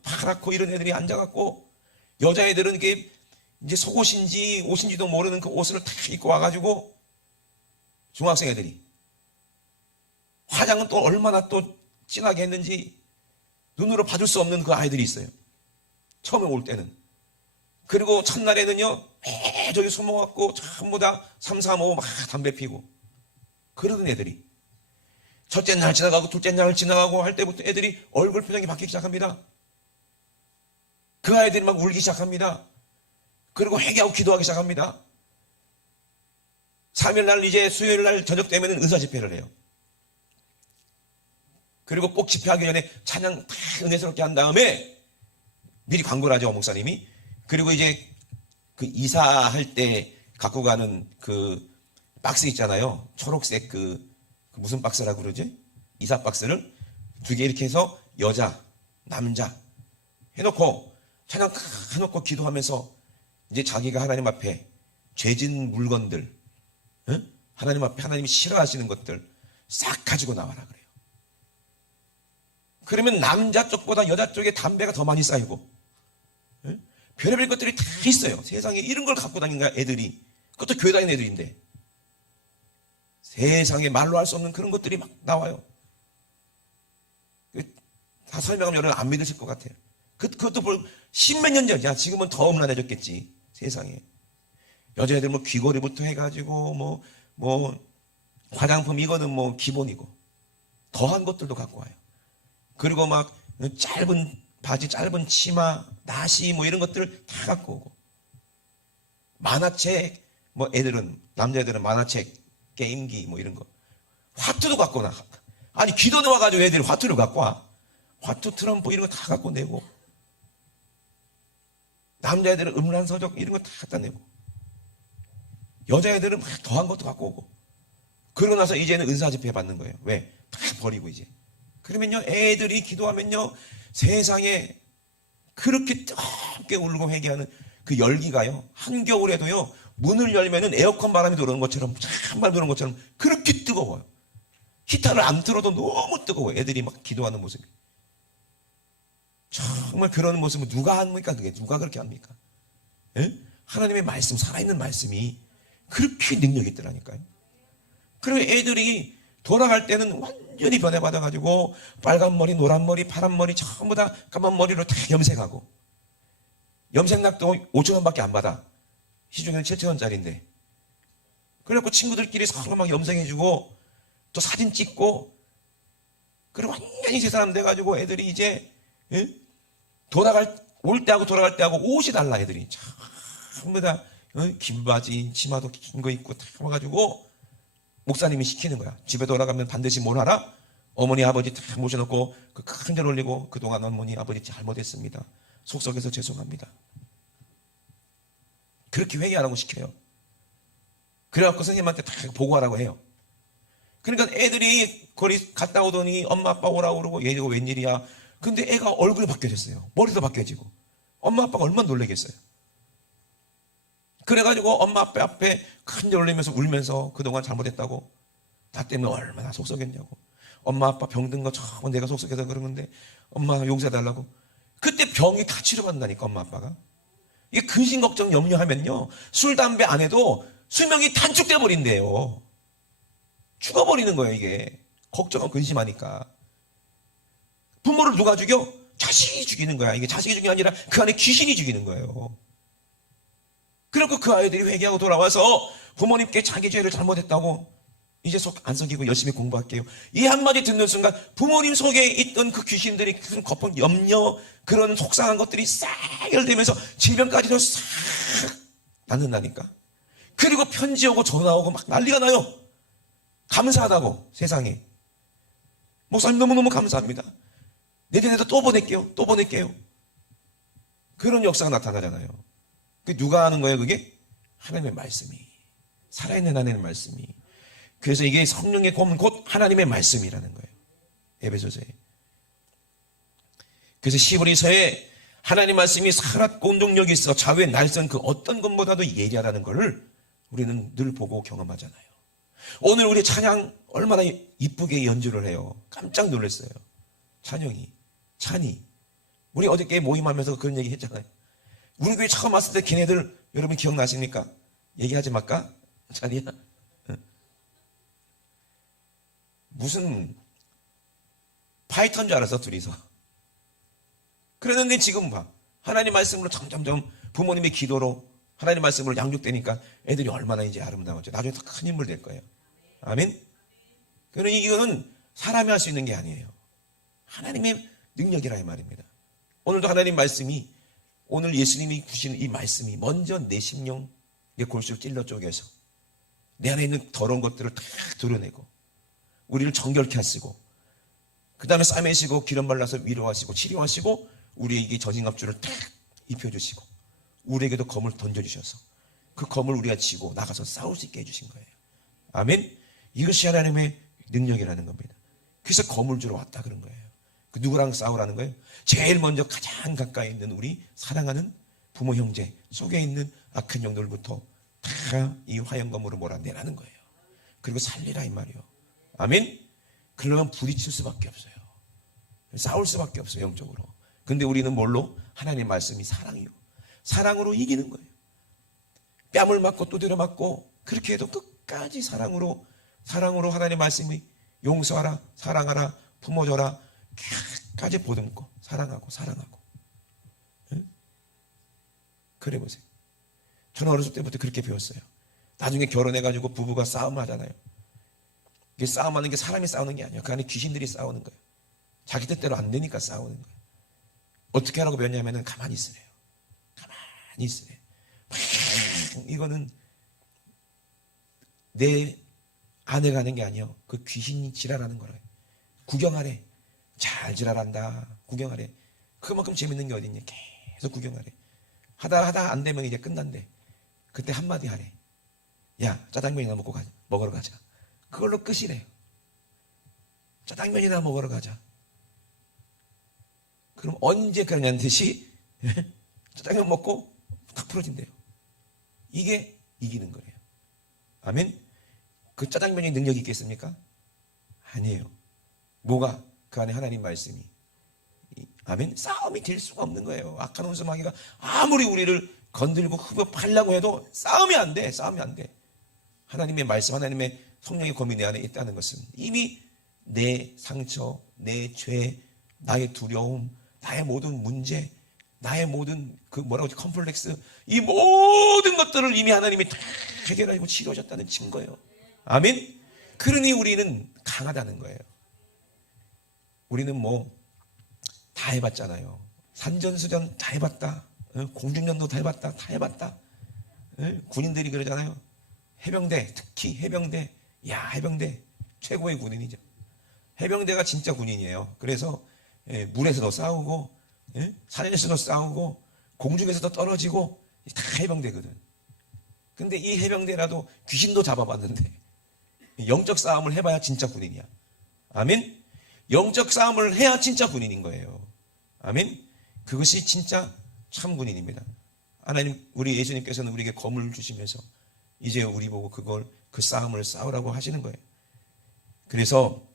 파랗고 이런 애들이 앉아갖고 여자애들은 이게 이제 속옷인지 옷인지도 모르는 그 옷을 다 입고 와가지고 중학생 애들이 화장은 또 얼마나 또 진하게 했는지 눈으로 봐줄 수 없는 그 아이들이 있어요. 처음에 올 때는. 그리고 첫날에는요, 저기 숨어갖고 전부 다 3, 4, 5 막 담배 피고. 그러던 애들이. 첫째 날 지나가고 둘째 날 지나가고 할 때부터 애들이 얼굴 표정이 바뀌기 시작합니다. 그 아이들이 막 울기 시작합니다. 그리고 회개하고 기도하기 시작합니다. 3일 날 이제 수요일 날 저녁 되면 의사 집회를 해요. 그리고 꼭 집회하기 전에 찬양 다 은혜스럽게 한 다음에 미리 광고를 하죠, 목사님이. 그리고 이제 그 이사할 때 갖고 가는 그 박스 있잖아요. 초록색 그 무슨 박스라고 그러지? 이사 박스를 2개 이렇게 해서 여자, 남자 해놓고 찬양 해놓고 기도하면서 이제 자기가 하나님 앞에 죄진 물건들, 하나님 앞에 하나님이 싫어하시는 것들 싹 가지고 나와라 그래요. 그러면 남자 쪽보다 여자 쪽에 담배가 더 많이 쌓이고 별의별 것들이 다 있어요. 세상에 이런 걸 갖고 다니는 거야 애들이. 그것도 교회 다니는 애들인데 세상에 말로 할 수 없는 그런 것들이 막 나와요. 다 설명하면 여러분 안 믿으실 것 같아요. 그것도 십몇 년 전이야. 지금은 더 음란해졌겠지. 세상에 여자애들 뭐 귀걸이부터 해가지고 뭐 화장품 이거는 뭐 기본이고 더한 것들도 갖고 와요. 그리고 막 짧은 바지 짧은 치마, 나시 뭐 이런 것들을 다 갖고 오고, 만화책, 뭐 애들은, 남자애들은 만화책, 게임기 뭐 이런 거, 화투도 갖고 나. 아니 기도 나와가지고 애들이 화투를 갖고 와. 화투, 트럼프 이런 거 다 갖고 내고, 남자애들은 음란서적 이런 거 다 갖다 내고, 여자애들은 막 더한 것도 갖고 오고. 그러고 나서 이제는 은사집회 받는 거예요. 왜? 다 버리고 이제. 그러면요, 애들이 기도하면요, 세상에 그렇게 뜨겁게 울고 회개하는 그 열기가요, 한겨울에도요, 문을 열면은 에어컨 바람이 들어오는 것처럼, 찬바람 들어오는 것처럼 그렇게 뜨거워요. 히터를 안 틀어도 너무 뜨거워요. 애들이 막 기도하는 모습이. 정말 그런 모습을 누가 합니까? 그게 누가 그렇게 합니까? 예? 하나님의 말씀, 살아있는 말씀이 그렇게 능력이 있더라니까요. 그리고 애들이 돌아갈 때는 완전히 변해받아가지고 빨간 머리, 노란 머리, 파란 머리 전부 다 까만 머리로 다 염색하고, 염색약도 5,000원밖에 안 받아. 시중에는 7,000원짜리인데. 그래갖고 친구들끼리 서로 막 염색해주고 또 사진 찍고, 그리고 완전히 세 사람 돼가지고 애들이 이제, 예? 올 때하고 돌아갈 때하고 옷이 달라. 애들이 전부 다 긴 바지, 치마도 긴 거 입고 다 와가지고 목사님이 시키는 거야. 집에 돌아가면 반드시 뭘 하라? 어머니 아버지 다 모셔놓고 그 큰 절 올리고, 그동안 어머니 아버지 잘못했습니다, 속썩여서 죄송합니다, 그렇게 회개하라고 시켜요. 그래갖고 선생님한테 다 보고하라고 해요. 그러니까 애들이 거리 갔다 오더니 엄마 아빠 오라고 그러고, 얘 이거 웬일이야. 근데 애가 얼굴이 바뀌어졌어요. 머리도 바뀌어지고. 엄마 아빠가 얼마나 놀라겠어요. 그래가지고 엄마 아빠 앞에 큰 절 올리면서 울면서 그동안 잘못했다고, 나 때문에 얼마나 속썩였냐고, 엄마 아빠 병든 거 처음 내가 속썩여서 그런 건데 엄마 용서해달라고. 그때 병이 다 치료받는다니까, 엄마 아빠가. 이게 근심 걱정 염려하면요, 술 담배 안 해도 수명이 단축돼 버린대요. 죽어버리는 거예요. 이게 걱정하고 근심하니까. 부모를 누가 죽여? 자식이 죽이는 거야. 이게 자식이 죽이는 게 아니라 그 안에 귀신이 죽이는 거예요. 그리고 그 아이들이 회개하고 돌아와서 부모님께 자기 죄를 잘못했다고, 이제 속 안 썩이고 열심히 공부할게요, 이 한마디 듣는 순간 부모님 속에 있던 그 귀신들이, 그 거품, 염려, 그런 속상한 것들이 싹 해결되면서 질병까지도 싹 낫는다니까. 그리고 편지 오고 전화 오고 막 난리가 나요. 감사하다고, 세상에. 목사님 너무너무 감사합니다, 내년에도 또 보낼게요, 또 보낼게요. 그런 역사가 나타나잖아요. 그게 누가 하는 거예요? 그게 하나님의 말씀이, 살아있는 하나님의 말씀이. 그래서 이게 성령의 검은 곧 하나님의 말씀이라는 거예요, 에베소서에. 그래서 시브리서에 하나님 말씀이 살았고 운동력이 있어 좌우의 날선 그 어떤 것보다도 예리하다는 것을 우리는 늘 보고 경험하잖아요. 오늘 우리 찬양 얼마나 이쁘게 연주를 해요. 깜짝 놀랐어요. 찬이. 우리 어저께 모임하면서 그런 얘기 했잖아요. 우리 교회 처음 왔을 때 걔네들 여러분 기억나십니까? 얘기하지 말까? 찬이야? 무슨 파이터인 줄 알았어, 둘이서. 그랬는데 지금 봐, 하나님 말씀으로 점점점 부모님의 기도로 하나님 말씀으로 양육되니까 애들이 얼마나 이제 아름다워져. 나중에 더 큰 인물 될 거예요. 아멘? 그러니 이거는 사람이 할 수 있는 게 아니에요. 하나님의 능력이라 이 말입니다. 오늘도 하나님 말씀이, 오늘 예수님이 주시는 이 말씀이 먼저 내 심령의 골수를 찔러 쪼개서 내 안에 있는 더러운 것들을 다 드러내고 우리를 정결케 하시고, 그 다음에 싸매시고 기름 발라서 위로하시고 치료하시고 우리에게 전신갑주를 탁 입혀주시고 우리에게도 검을 던져주셔서 그 검을 우리가 쥐고 나가서 싸울 수 있게 해주신 거예요. 아멘? 이것이 하나님의 능력이라는 겁니다. 그래서 검을 주러 왔다 그런 거예요. 그 누구랑 싸우라는 거예요? 제일 먼저 가장 가까이 있는 우리 사랑하는 부모 형제 속에 있는 악한 영들부터 다 이 화염검으로 몰아내라는 거예요. 그리고 살리라 이 말이요. 아멘? 그러면 부딪힐 수밖에 없어요. 싸울 수밖에 없어요, 영적으로. 근데 우리는 뭘로? 하나님의 말씀이 사랑이요. 사랑으로 이기는 거예요. 뺨을 맞고 두드려 맞고 그렇게 해도 끝까지 사랑으로 하나님의 말씀이 용서하라, 사랑하라, 품어줘라, 끝까지 보듬고 사랑하고. 응? 그래 보세요. 저는 어렸을 때부터 그렇게 배웠어요. 나중에 결혼해가지고 부부가 싸움하잖아요. 이게 싸움하는 게 사람이 싸우는 게 아니에요. 그 안에 귀신들이 싸우는 거예요. 자기 뜻대로 안 되니까 싸우는 거예요. 어떻게 하라고 배웠냐면은 가만히 있으래요. 가만히 있으래. 이거는 내 아내가 하는 게 아니요. 그 귀신이 지랄하는 거래. 구경하래. 잘 지랄한다. 구경하래. 그만큼 재밌는 게 어딨냐. 계속 구경하래. 하다 안 되면 이제 끝난대. 그때 한마디 하래. 야, 짜장면이나 먹으러 가자. 그걸로 끝이래요. 짜장면이나 먹으러 가자. 그럼 언제 그러냐는 듯이 짜장면 먹고 탁 풀어진대요. 이게 이기는 거예요. 아멘? 그 짜장면이 능력이 있겠습니까? 아니에요. 뭐가? 그 안에 하나님 말씀이. 아멘? 싸움이 될 수가 없는 거예요. 악한 원수마귀가 아무리 우리를 건들고 흡입하려고 해도 싸움이 안 돼. 싸움이 안 돼. 하나님의 말씀, 하나님의 성령의 검이 내 안에 있다는 것은 이미 내 상처, 내 죄, 나의 두려움, 나의 모든 문제, 나의 모든 그 뭐라고 하지? 컴플렉스, 이 모든 것들을 이미 하나님이 다 해결하고 치료하셨다는 증거예요. 아멘? 그러니 우리는 강하다는 거예요. 우리는 뭐 다 해봤잖아요. 산전수전 다 해봤다. 공중전도 다 해봤다. 다 해봤다. 군인들이 그러잖아요. 해병대, 특히 해병대. 야, 해병대 최고의 군인이죠. 해병대가 진짜 군인이에요. 그래서 물에서도 싸우고 산에서도 싸우고 공중에서도 떨어지고 다 해병대거든. 근데 이 해병대라도 귀신도 잡아봤는데 영적 싸움을 해봐야 진짜 군인이야. 아멘? 영적 싸움을 해야 진짜 군인인 거예요. 아멘? 그것이 진짜 참 군인입니다. 하나님, 우리 예수님께서는 우리에게 검을 주시면서 이제 우리 보고 그 싸움을 싸우라고 하시는 거예요. 그래서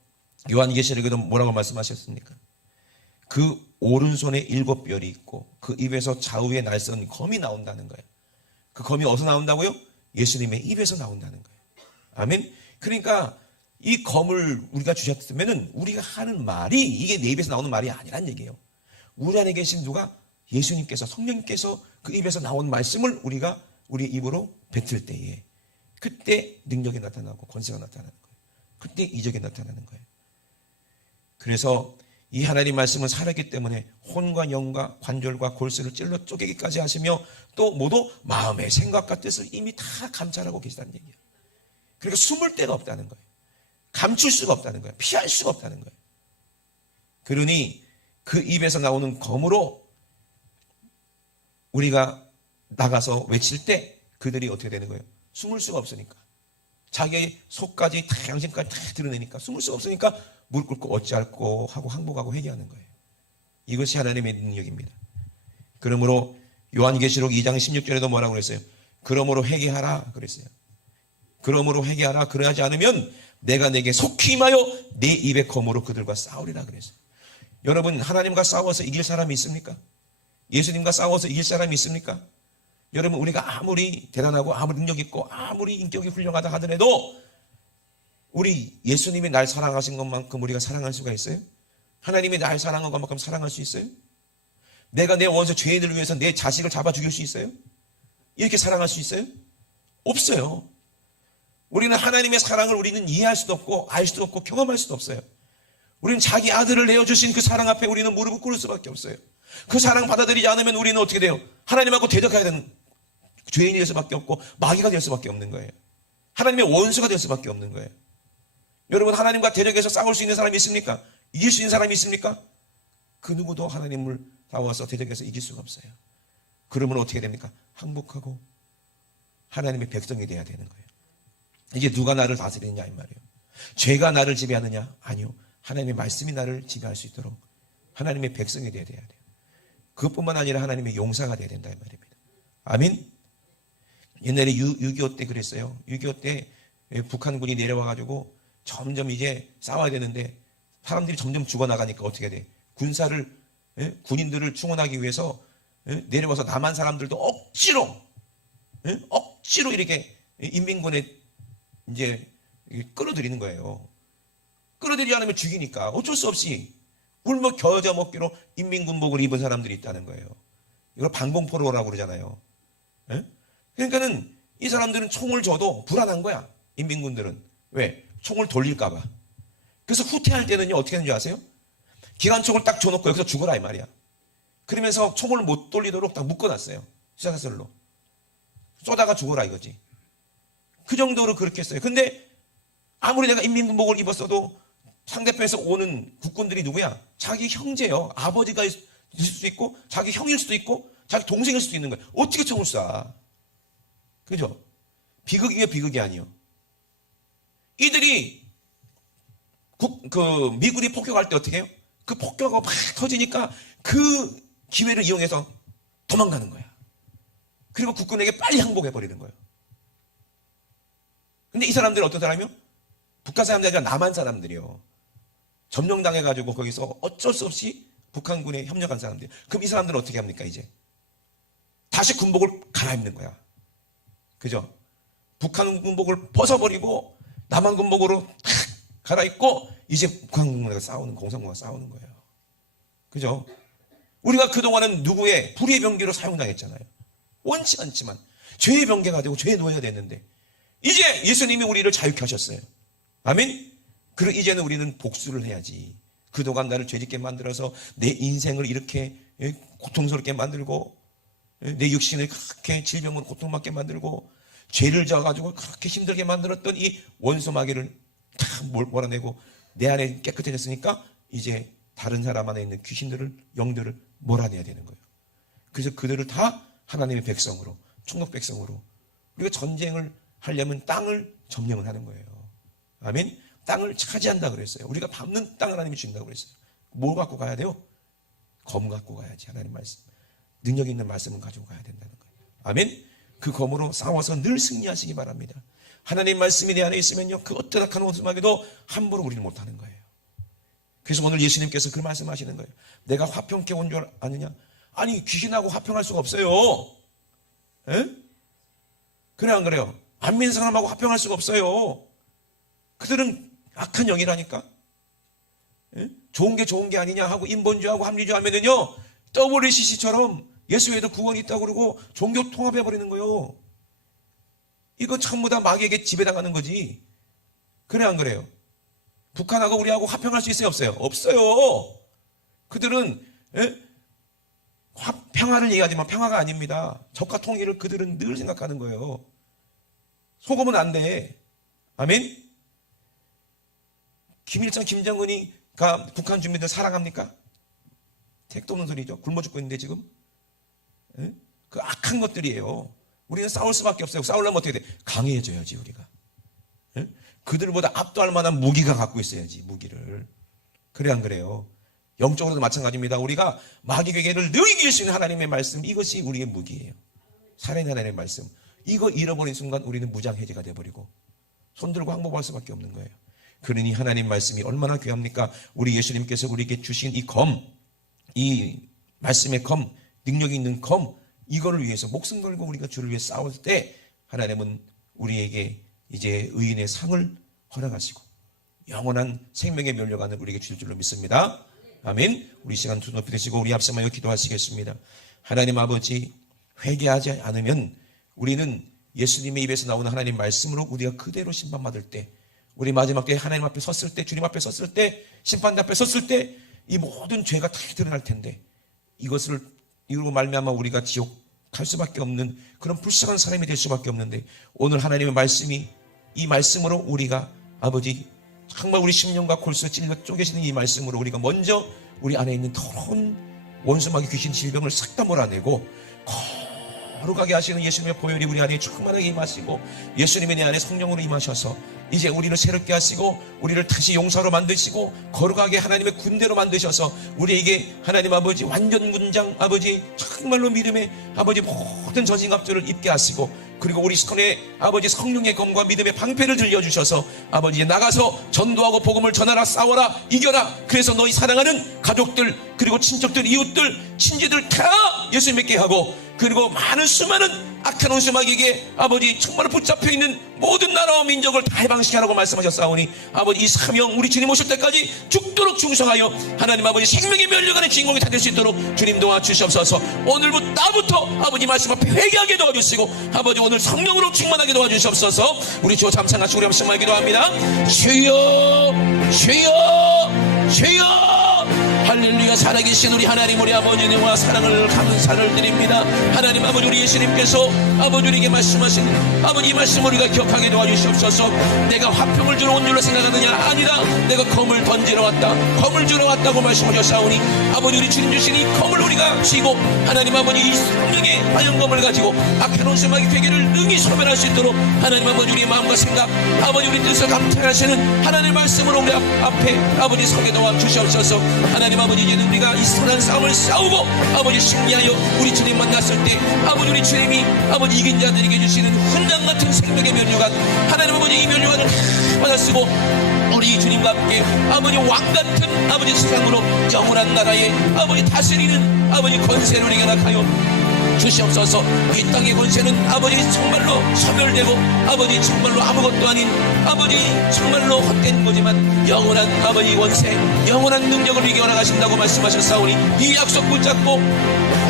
요한계시록에도 뭐라고 말씀하셨습니까? 그 오른손에 7뼈리 있고 그 입에서 좌우에 날선 검이 나온다는 거예요. 그 검이 어디서 나온다고요? 예수님의 입에서 나온다는 거예요. 아멘? 그러니까 이 검을 우리가 주셨으면 우리가 하는 말이 이게 내 입에서 나오는 말이 아니란 얘기예요. 우리 안에 계신 누가? 예수님께서, 성령께서 그 입에서 나온 말씀을 우리가 우리 입으로 뱉을 때에 그때 능력이 나타나고 권세가 나타나는 거예요. 그때 이적이 나타나는 거예요. 그래서 이 하나님 말씀은 살았기 때문에 혼과 영과 관절과 골수를 찔러 쪼개기까지 하시며 또 모두 마음의 생각과 뜻을 이미 다 감찰하고 계시다는 얘기예요. 그러니까 숨을 데가 없다는 거예요. 감출 수가 없다는 거예요. 피할 수가 없다는 거예요. 그러니 그 입에서 나오는 검으로 우리가 나가서 외칠 때 그들이 어떻게 되는 거예요? 숨을 수가 없으니까. 자기의 속까지 다 양심까지 다 드러내니까 숨을 수가 없으니까 무릎 꿇고 어찌할꼬 하고 항복하고 회개하는 거예요. 이것이 하나님의 능력입니다. 그러므로 요한계시록 2장 16절에도 뭐라고 그랬어요? 그러므로 회개하라 그랬어요. 그러므로 회개하라. 그러하지 않으면 내가 내게 속히 임하여 내 입의 검으로 그들과 싸우리라 그랬어요. 여러분, 하나님과 싸워서 이길 사람이 있습니까? 예수님과 싸워서 이길 사람이 있습니까? 여러분, 우리가 아무리 대단하고 아무리 능력 있고 아무리 인격이 훌륭하다 하더라도 우리 예수님이 날 사랑하신 것만큼 우리가 사랑할 수가 있어요? 하나님이 날 사랑한 것만큼 사랑할 수 있어요? 내가 내 원수 죄인을 위해서 내 자식을 잡아 죽일 수 있어요? 이렇게 사랑할 수 있어요? 없어요. 우리는 하나님의 사랑을 우리는 이해할 수도 없고 알 수도 없고 경험할 수도 없어요. 우리는 자기 아들을 내어주신 그 사랑 앞에 우리는 무릎을 꿇을 수밖에 없어요. 그 사랑 받아들이지 않으면 우리는 어떻게 돼요? 하나님하고 대적해야 되는 죄인이 될 수밖에 없고 마귀가 될 수밖에 없는 거예요. 하나님의 원수가 될 수밖에 없는 거예요. 여러분, 하나님과 대적해서 싸울 수 있는 사람이 있습니까? 이길 수 있는 사람이 있습니까? 그 누구도 하나님을 싸워서 대적해서 이길 수가 없어요. 그러면 어떻게 됩니까? 항복하고 하나님의 백성이 돼야 되는 거예요. 이게 누가 나를 다스리느냐 이 말이에요. 죄가 나를 지배하느냐? 아니요. 하나님의 말씀이 나를 지배할 수 있도록 하나님의 백성이 돼야 돼요. 그것뿐만 아니라 하나님의 용사가 돼야 된다 이 말입니다. 아멘. 옛날에 6.25 때 그랬어요. 6.25 때 북한군이 내려와가지고 점점 이제 싸워야 되는데 사람들이 점점 죽어나가니까 어떻게 돼? 군인들을 충원하기 위해서 내려와서 남한 사람들도 억지로 이렇게 인민군에 이제 끌어들이는 거예요. 끌어들이지 않으면 죽이니까 어쩔 수 없이 굶어 겨자 먹기로 인민군복을 입은 사람들이 있다는 거예요. 이걸 방공포로라고 그러잖아요. 그러니까는 이 사람들은 총을 줘도 불안한 거야. 인민군들은. 왜? 총을 돌릴까 봐. 그래서 후퇴할 때는요 어떻게 하는지 아세요? 기관총을 딱 줘놓고 여기서 죽어라 이 말이야. 그러면서 총을 못 돌리도록 다 묶어놨어요. 쇠사슬로. 쏘다가 죽어라 이거지. 그 정도로 그렇게 했어요. 근데 아무리 내가 인민군복을 입었어도 상대편에서 오는 국군들이 누구야? 자기 형제요. 아버지가 있을 수도 있고 자기 형일 수도 있고 자기 동생일 수도 있는 거예요. 어떻게 총을 쏴? 그죠? 비극이에요, 비극이 아니요. 이들이 미군이 폭격할 때 어떻게 해요? 그 폭격하고 막 터지니까 그 기회를 이용해서 도망가는 거야. 그리고 국군에게 빨리 항복해버리는 거예요. 근데 이 사람들은 어떤 사람이요? 북한 사람들이 아니라 남한 사람들이요. 점령당해가지고 거기서 어쩔 수 없이 북한군에 협력한 사람들. 그럼 이 사람들은 어떻게 합니까, 이제? 다시 군복을 갈아입는 거야. 그죠? 북한 군복을 벗어버리고 남한 군복으로 탁 갈아입고 이제 북한 군과 싸우는, 공산군과 싸우는 거예요. 그죠? 우리가 그동안은 누구의 불의의 병기로 사용당했잖아요. 원치 않지만 죄의 병기가 되고 죄의 노예가 됐는데 이제 예수님이 우리를 자유케 하셨어요. 아멘? 그리고 이제는 우리는 복수를 해야지. 그동안 나를 죄짓게 만들어서 내 인생을 이렇게 고통스럽게 만들고 내 육신을 그렇게 질병으로 고통받게 만들고 죄를 져가지고 그렇게 힘들게 만들었던 이 원수 마귀를 다 몰아내고 내 안에 깨끗해졌으니까 이제 다른 사람 안에 있는 귀신들을, 영들을 몰아내야 되는 거예요. 그래서 그들을 다 하나님의 백성으로, 충독 백성으로. 우리가 전쟁을 하려면 땅을 점령을 하는 거예요. 아멘? 땅을 차지한다 그랬어요. 우리가 밟는 땅을 하나님이 준다고 그랬어요. 뭘 갖고 가야 돼요? 검 갖고 가야지. 하나님 말씀. 능력 있는 말씀을 가지고 가야 된다는 거예요. 아멘? 그 검으로 싸워서 늘 승리하시기 바랍니다. 하나님 말씀이 내 안에 있으면요, 그 어떤 악한 원수마귀도 함부로 우리를 못하는 거예요. 그래서 오늘 예수님께서 그 말씀하시는 거예요. 내가 화평케 온 줄 아느냐? 아니, 귀신하고 화평할 수가 없어요. 에? 그래 안 그래요? 안 믿는 사람하고 화평할 수가 없어요. 그들은 악한 영이라니까. 에? 좋은 게 아니냐 하고 인본주의하고 합리주의 하면은요, WCC처럼 예수 외에도 구원이 있다고 그러고 종교 통합해버리는 거예요. 이거 전부 다 마귀에게 지배당하는 거지. 그래 안 그래요? 북한하고 우리하고 화평할 수 있어요, 없어요? 없어요. 그들은 평화를 얘기하지만 평화가 아닙니다. 적과 통일을 그들은 늘 생각하는 거예요. 속으면 안 돼. 아멘? 김일성, 김정은이가 북한 주민들 사랑합니까? 택도 없는 소리죠. 굶어 죽고 있는데 지금. 그 악한 것들이에요. 우리는 싸울 수밖에 없어요. 싸우려면 어떻게 돼? 강해져야지 우리가. 그들보다 압도할 만한 무기가 갖고 있어야지, 무기를. 그래 안 그래요? 영적으로도 마찬가지입니다. 우리가 마귀 괴계를 늘 이길 수 있는 하나님의 말씀, 이것이 우리의 무기예요. 살아있는 하나님의 말씀. 이거 잃어버린 순간 우리는 무장해제가 돼버리고 손들고 항복할 수밖에 없는 거예요. 그러니 하나님 말씀이 얼마나 귀합니까? 우리 예수님께서 우리에게 주신 이 검, 이 말씀의 검, 능력이 있는 검, 이거를 위해서 목숨 걸고 우리가 주를 위해 싸울 때 하나님은 우리에게 이제 의인의 상을 허락하시고 영원한 생명의 면류관을 우리에게 주실 줄로 믿습니다. 아멘. 우리 시간 두 높이 되시고 우리 앞서마여 기도하시겠습니다. 하나님 아버지, 회개하지 않으면 우리는 예수님의 입에서 나오는 하나님 말씀으로 우리가 그대로 심판받을 때, 우리 마지막 때 하나님 앞에 섰을 때, 주님 앞에 섰을 때, 심판대 앞에 섰을 때 이 모든 죄가 다 드러날 텐데 이것을 이루고 말미암아 우리가 지옥 갈 수밖에 없는 그런 불쌍한 사람이 될 수밖에 없는데, 오늘 하나님의 말씀이, 이 말씀으로 우리가 아버지 정말 우리 심령과 골수 찔러 쪼개시는 이 말씀으로 우리가 먼저 우리 안에 있는 더러운 원수마귀 귀신 질병을 싹 다 몰아내고 거룩하게 하시는 예수님의 보혈이 우리 안에 충만하게 임하시고 예수님의 내 안에 성령으로 임하셔서 이제 우리를 새롭게 하시고 우리를 다시 용사로 만드시고 거룩하게 하나님의 군대로 만드셔서 우리에게 하나님 아버지 완전 군장 아버지 정말로 믿음의 아버지 모든 전신갑주를 입게 하시고, 그리고 우리 손에 아버지 성령의 검과 믿음의 방패를 들려주셔서 아버지 나가서 전도하고 복음을 전하라, 싸워라, 이겨라. 그래서 너희 사랑하는 가족들 그리고 친척들, 이웃들, 친지들 다 예수 믿게 하고, 그리고 많은 수많은 악한 원수마귀에게 아버지 정말 붙잡혀 있는 모든 나라와 민족을 다 해방시키라고 말씀하셨사오니 아버지 이 사명 우리 주님 오실 때까지 죽도록 충성하여 하나님 아버지 생명의 면류관의 주인공이 다 될 수 있도록 주님 도와주시옵소서. 오늘부터 나부터 아버지 말씀 앞에 회개하게 도와주시고 아버지 오늘 성령으로 충만하게 도와주시옵소서. 우리 주 잠상하시고 우리 말씀을 기도합니다. 주여 주여 주여 할렐루야. 할렐루야. 살아계신 우리 하나님, 우리 아버지와 사랑을 감사를 드립니다. 하나님 아버지, 우리 예수님께서 아버지 우리에게 말씀하신 아버지 이 말씀 우리가 기억하게 도와주시옵소서. 내가 화평을 주러 온 줄로 생각하느냐? 아니다. 내가 검을 던지러 왔다. 검을 주러 왔다고 말씀하셨사오니 아버지 우리 주님 주신 이 검을 우리가 쥐고 하나님 아버지 이 성령의 화영검을 가지고 악한 온수마귀 괴계를 능히 소멸할 수 있도록 하나님 아버지 우리의 마음과 생각 아버지 우리 뜻을 감찰하시는 하나님의 말씀으로 우리 앞에 아버지 서게 도와주시옵소서. 하나님 아버지 이제는 우리가 이 선한 싸움을 싸우고 아버지 승리하여 우리 주님 만났을 때 아버지 우리 주님이 아버지 이긴 자들에게 주시는 훈장 같은 생명의 면류관 하나님 아버지 이 면류관을 받아 쓰고 우리 주님과 함께 아버지 왕같은 아버지 세상으로 영원한 나라에 아버지 다스리는 아버지 권세를 우리에게 낙하여 주시옵소서. 이 땅의 권세는 아버지 정말로 소멸되고 아버지 정말로 아무것도 아닌 아버지 정말로 헛된 거지만 영원한 아버지 원세 영원한 능력을 우리에게 허락하신다고 말씀하셨사오니 이 약속 붙잡고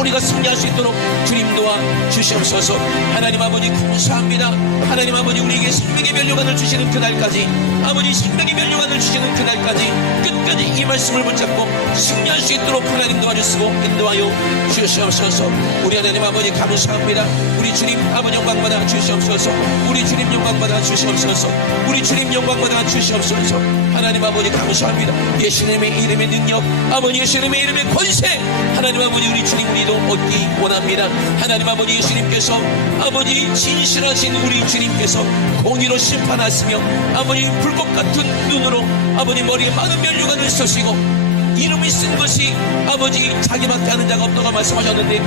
우리가 승리할 수 있도록 주님 도와 주시옵소서. 하나님 아버지 감사합니다. 하나님 아버지 우리에게 생명의 면류관을 주시는 그날까지 아버지 생명의 면류관을 주시는 그날까지 끝까지 이 말씀을 붙잡고 승리할 수 있도록 하나님 도와주시고 인도하여 주시옵소서. 우리 하나님 아버지 감사합니다. 우리 주님 아버지 영광받아 주시옵소서. 우리 주님 영광받아 주시옵소서. 우리 주님 영광받아 주시옵소서. 하나님 아버지 감사합니다. 예수님의 이름의 능력 아버지 예수님의 이름의 권세 하나님 아버지 우리 주님 우리도 얻기 원합니다. 하나님 아버지 예수님께서 아버지 진실하신 우리 주님께서 공의로 심판하시며 아버지 불꽃 같은 눈으로 아버지 머리에 많은 면류관을 쓰시고 이름이 쓴 것이 아버지 자기밖에 아는 자가 없다고 말씀하셨는데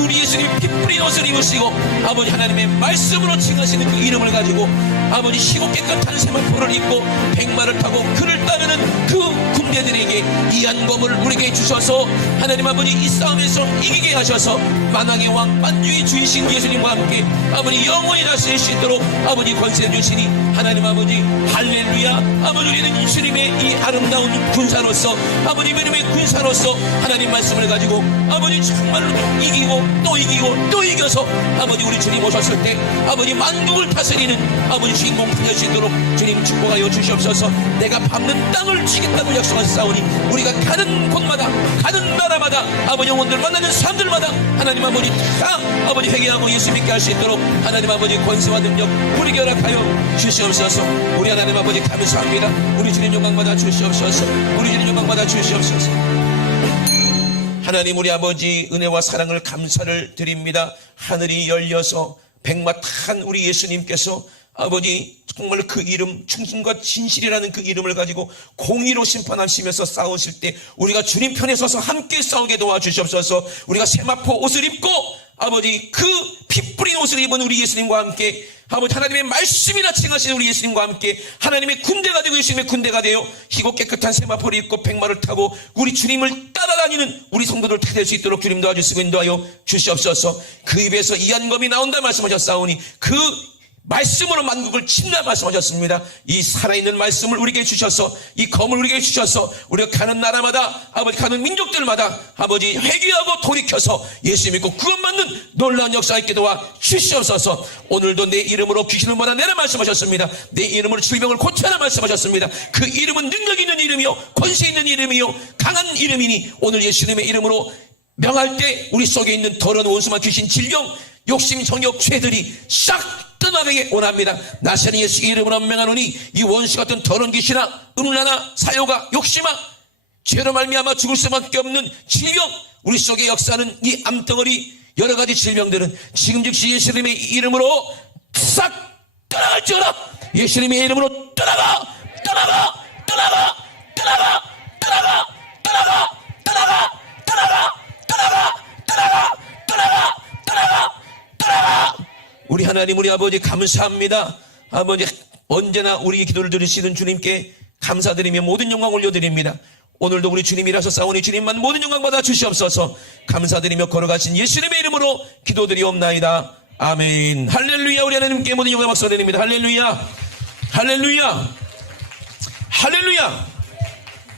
우리 예수님 피 뿌린 옷을 입으시고 아버지 하나님의 말씀으로 칭하시는 그 이름을 가지고 아버지 시고 깨끗한 세마포를 입고 백마를 타고 그를 따르는 그 군대들에게 이한 검을 우리에게 주셔서 하나님 아버지 이 싸움에서 이기게 하셔서 만왕의 왕 만주의 주이신 예수님과 함께 아버지 영원히 다스릴 수 있도록 아버지 권세 주시니 하나님 아버지 할렐루야. 아버지 우리는 예수님의 이 아름다운 군사로서 아버지 이름의 군사로서 하나님 말씀을 가지고 아버지 정말로 이기고 또 이기고 또 이겨서 아버지 우리 주님 오셨을 때 아버지 만국을 다스리는 아버지 주인공 될 수 있도록 주님 축복하여 주시옵소서. 내가 밟는 땅을 쥐겠다고 약속하셨사오니 우리가 가는 곳마다 가는 나라마다 아버지 영혼들 만나는 사람들마다 하나님 아버지 다 아버지 회개하고 예수 믿게 할 수 있도록 하나님 아버지 권세와 능력 우리에게 허락하여 주시옵소서. 우리 하나님 아버지 감사합니다. 우리 주님 영광받아 주시옵소서. 우리 주님 영광받아 주시옵소서. 하나님 우리 아버지 은혜와 사랑을 감사를 드립니다. 하늘이 열려서 백마 탄 우리 예수님께서 아버지 정말 그 이름 충신과 진실이라는 그 이름을 가지고 공의로 심판하시면서 싸우실 때 우리가 주님 편에 서서 함께 싸우게 도와주시옵소서. 우리가 세마포 옷을 입고 아버지 그 피 뿌린 옷을 입은 우리 예수님과 함께 아버지 하나님의 말씀이나 칭하시는 우리 예수님과 함께 하나님의 군대가 되고 예수님의 군대가 되어 희고 깨끗한 세마포를 입고 백마를 타고 우리 주님을 따라다니는 우리 성도들 다 될 수 있도록 주님 도와주시고 인도하여 주시옵소서. 그 입에서 이한검이 나온다 말씀하셨사오니 그 말씀으로 만국을 친다 말씀하셨습니다. 이 살아있는 말씀을 우리에게 주셔서 이 검을 우리에게 주셔서 우리가 가는 나라마다 아버지 가는 민족들마다 아버지 회개하고 돌이켜서 예수 믿고 구원 받는 놀라운 역사 있게 도와 주시옵소서. 오늘도 내 이름으로 귀신을 몰아내라 말씀하셨습니다. 내 이름으로 질병을 고쳐라 말씀하셨습니다. 그 이름은 능력 있는 이름이요 권세 있는 이름이요 강한 이름이니 오늘 예수님의 이름으로 명할 때 우리 속에 있는 더러운 원수만 귀신 질병 욕심 정욕 죄들이 싹 떠나게 원합니다. 나사렛 예수 이름으로 명하노니 이 원수 같은 더러운 귀신아 음란아 사욕아 욕심아 죄로 말미암아 죽을 수밖에 없는 질병 우리 속에 역사하는 이 암덩어리 여러 가지 질병들은 지금 즉시 예수님의 이름으로 싹 떠나갈지어다. 예수님의 이름으로 떠나가 떠나가 떠나가 떠나가 떠나가 떠나가 떠나가 떠나가 떠나가 떠나가 떠나가 떠나가 떠나가. 우리 하나님 우리 아버지 감사합니다. 아버지 언제나 우리의 기도를 들으시는 주님께 감사드리며 모든 영광 올려드립니다. 오늘도 우리 주님이라서 싸우니 주님만 모든 영광 받아 주시옵소서. 감사드리며 걸어가신 예수님의 이름으로 기도드리옵나이다. 아멘. 할렐루야. 우리 하나님께 모든 영광 박수 드립니다. 할렐루야 할렐루야 할렐루야.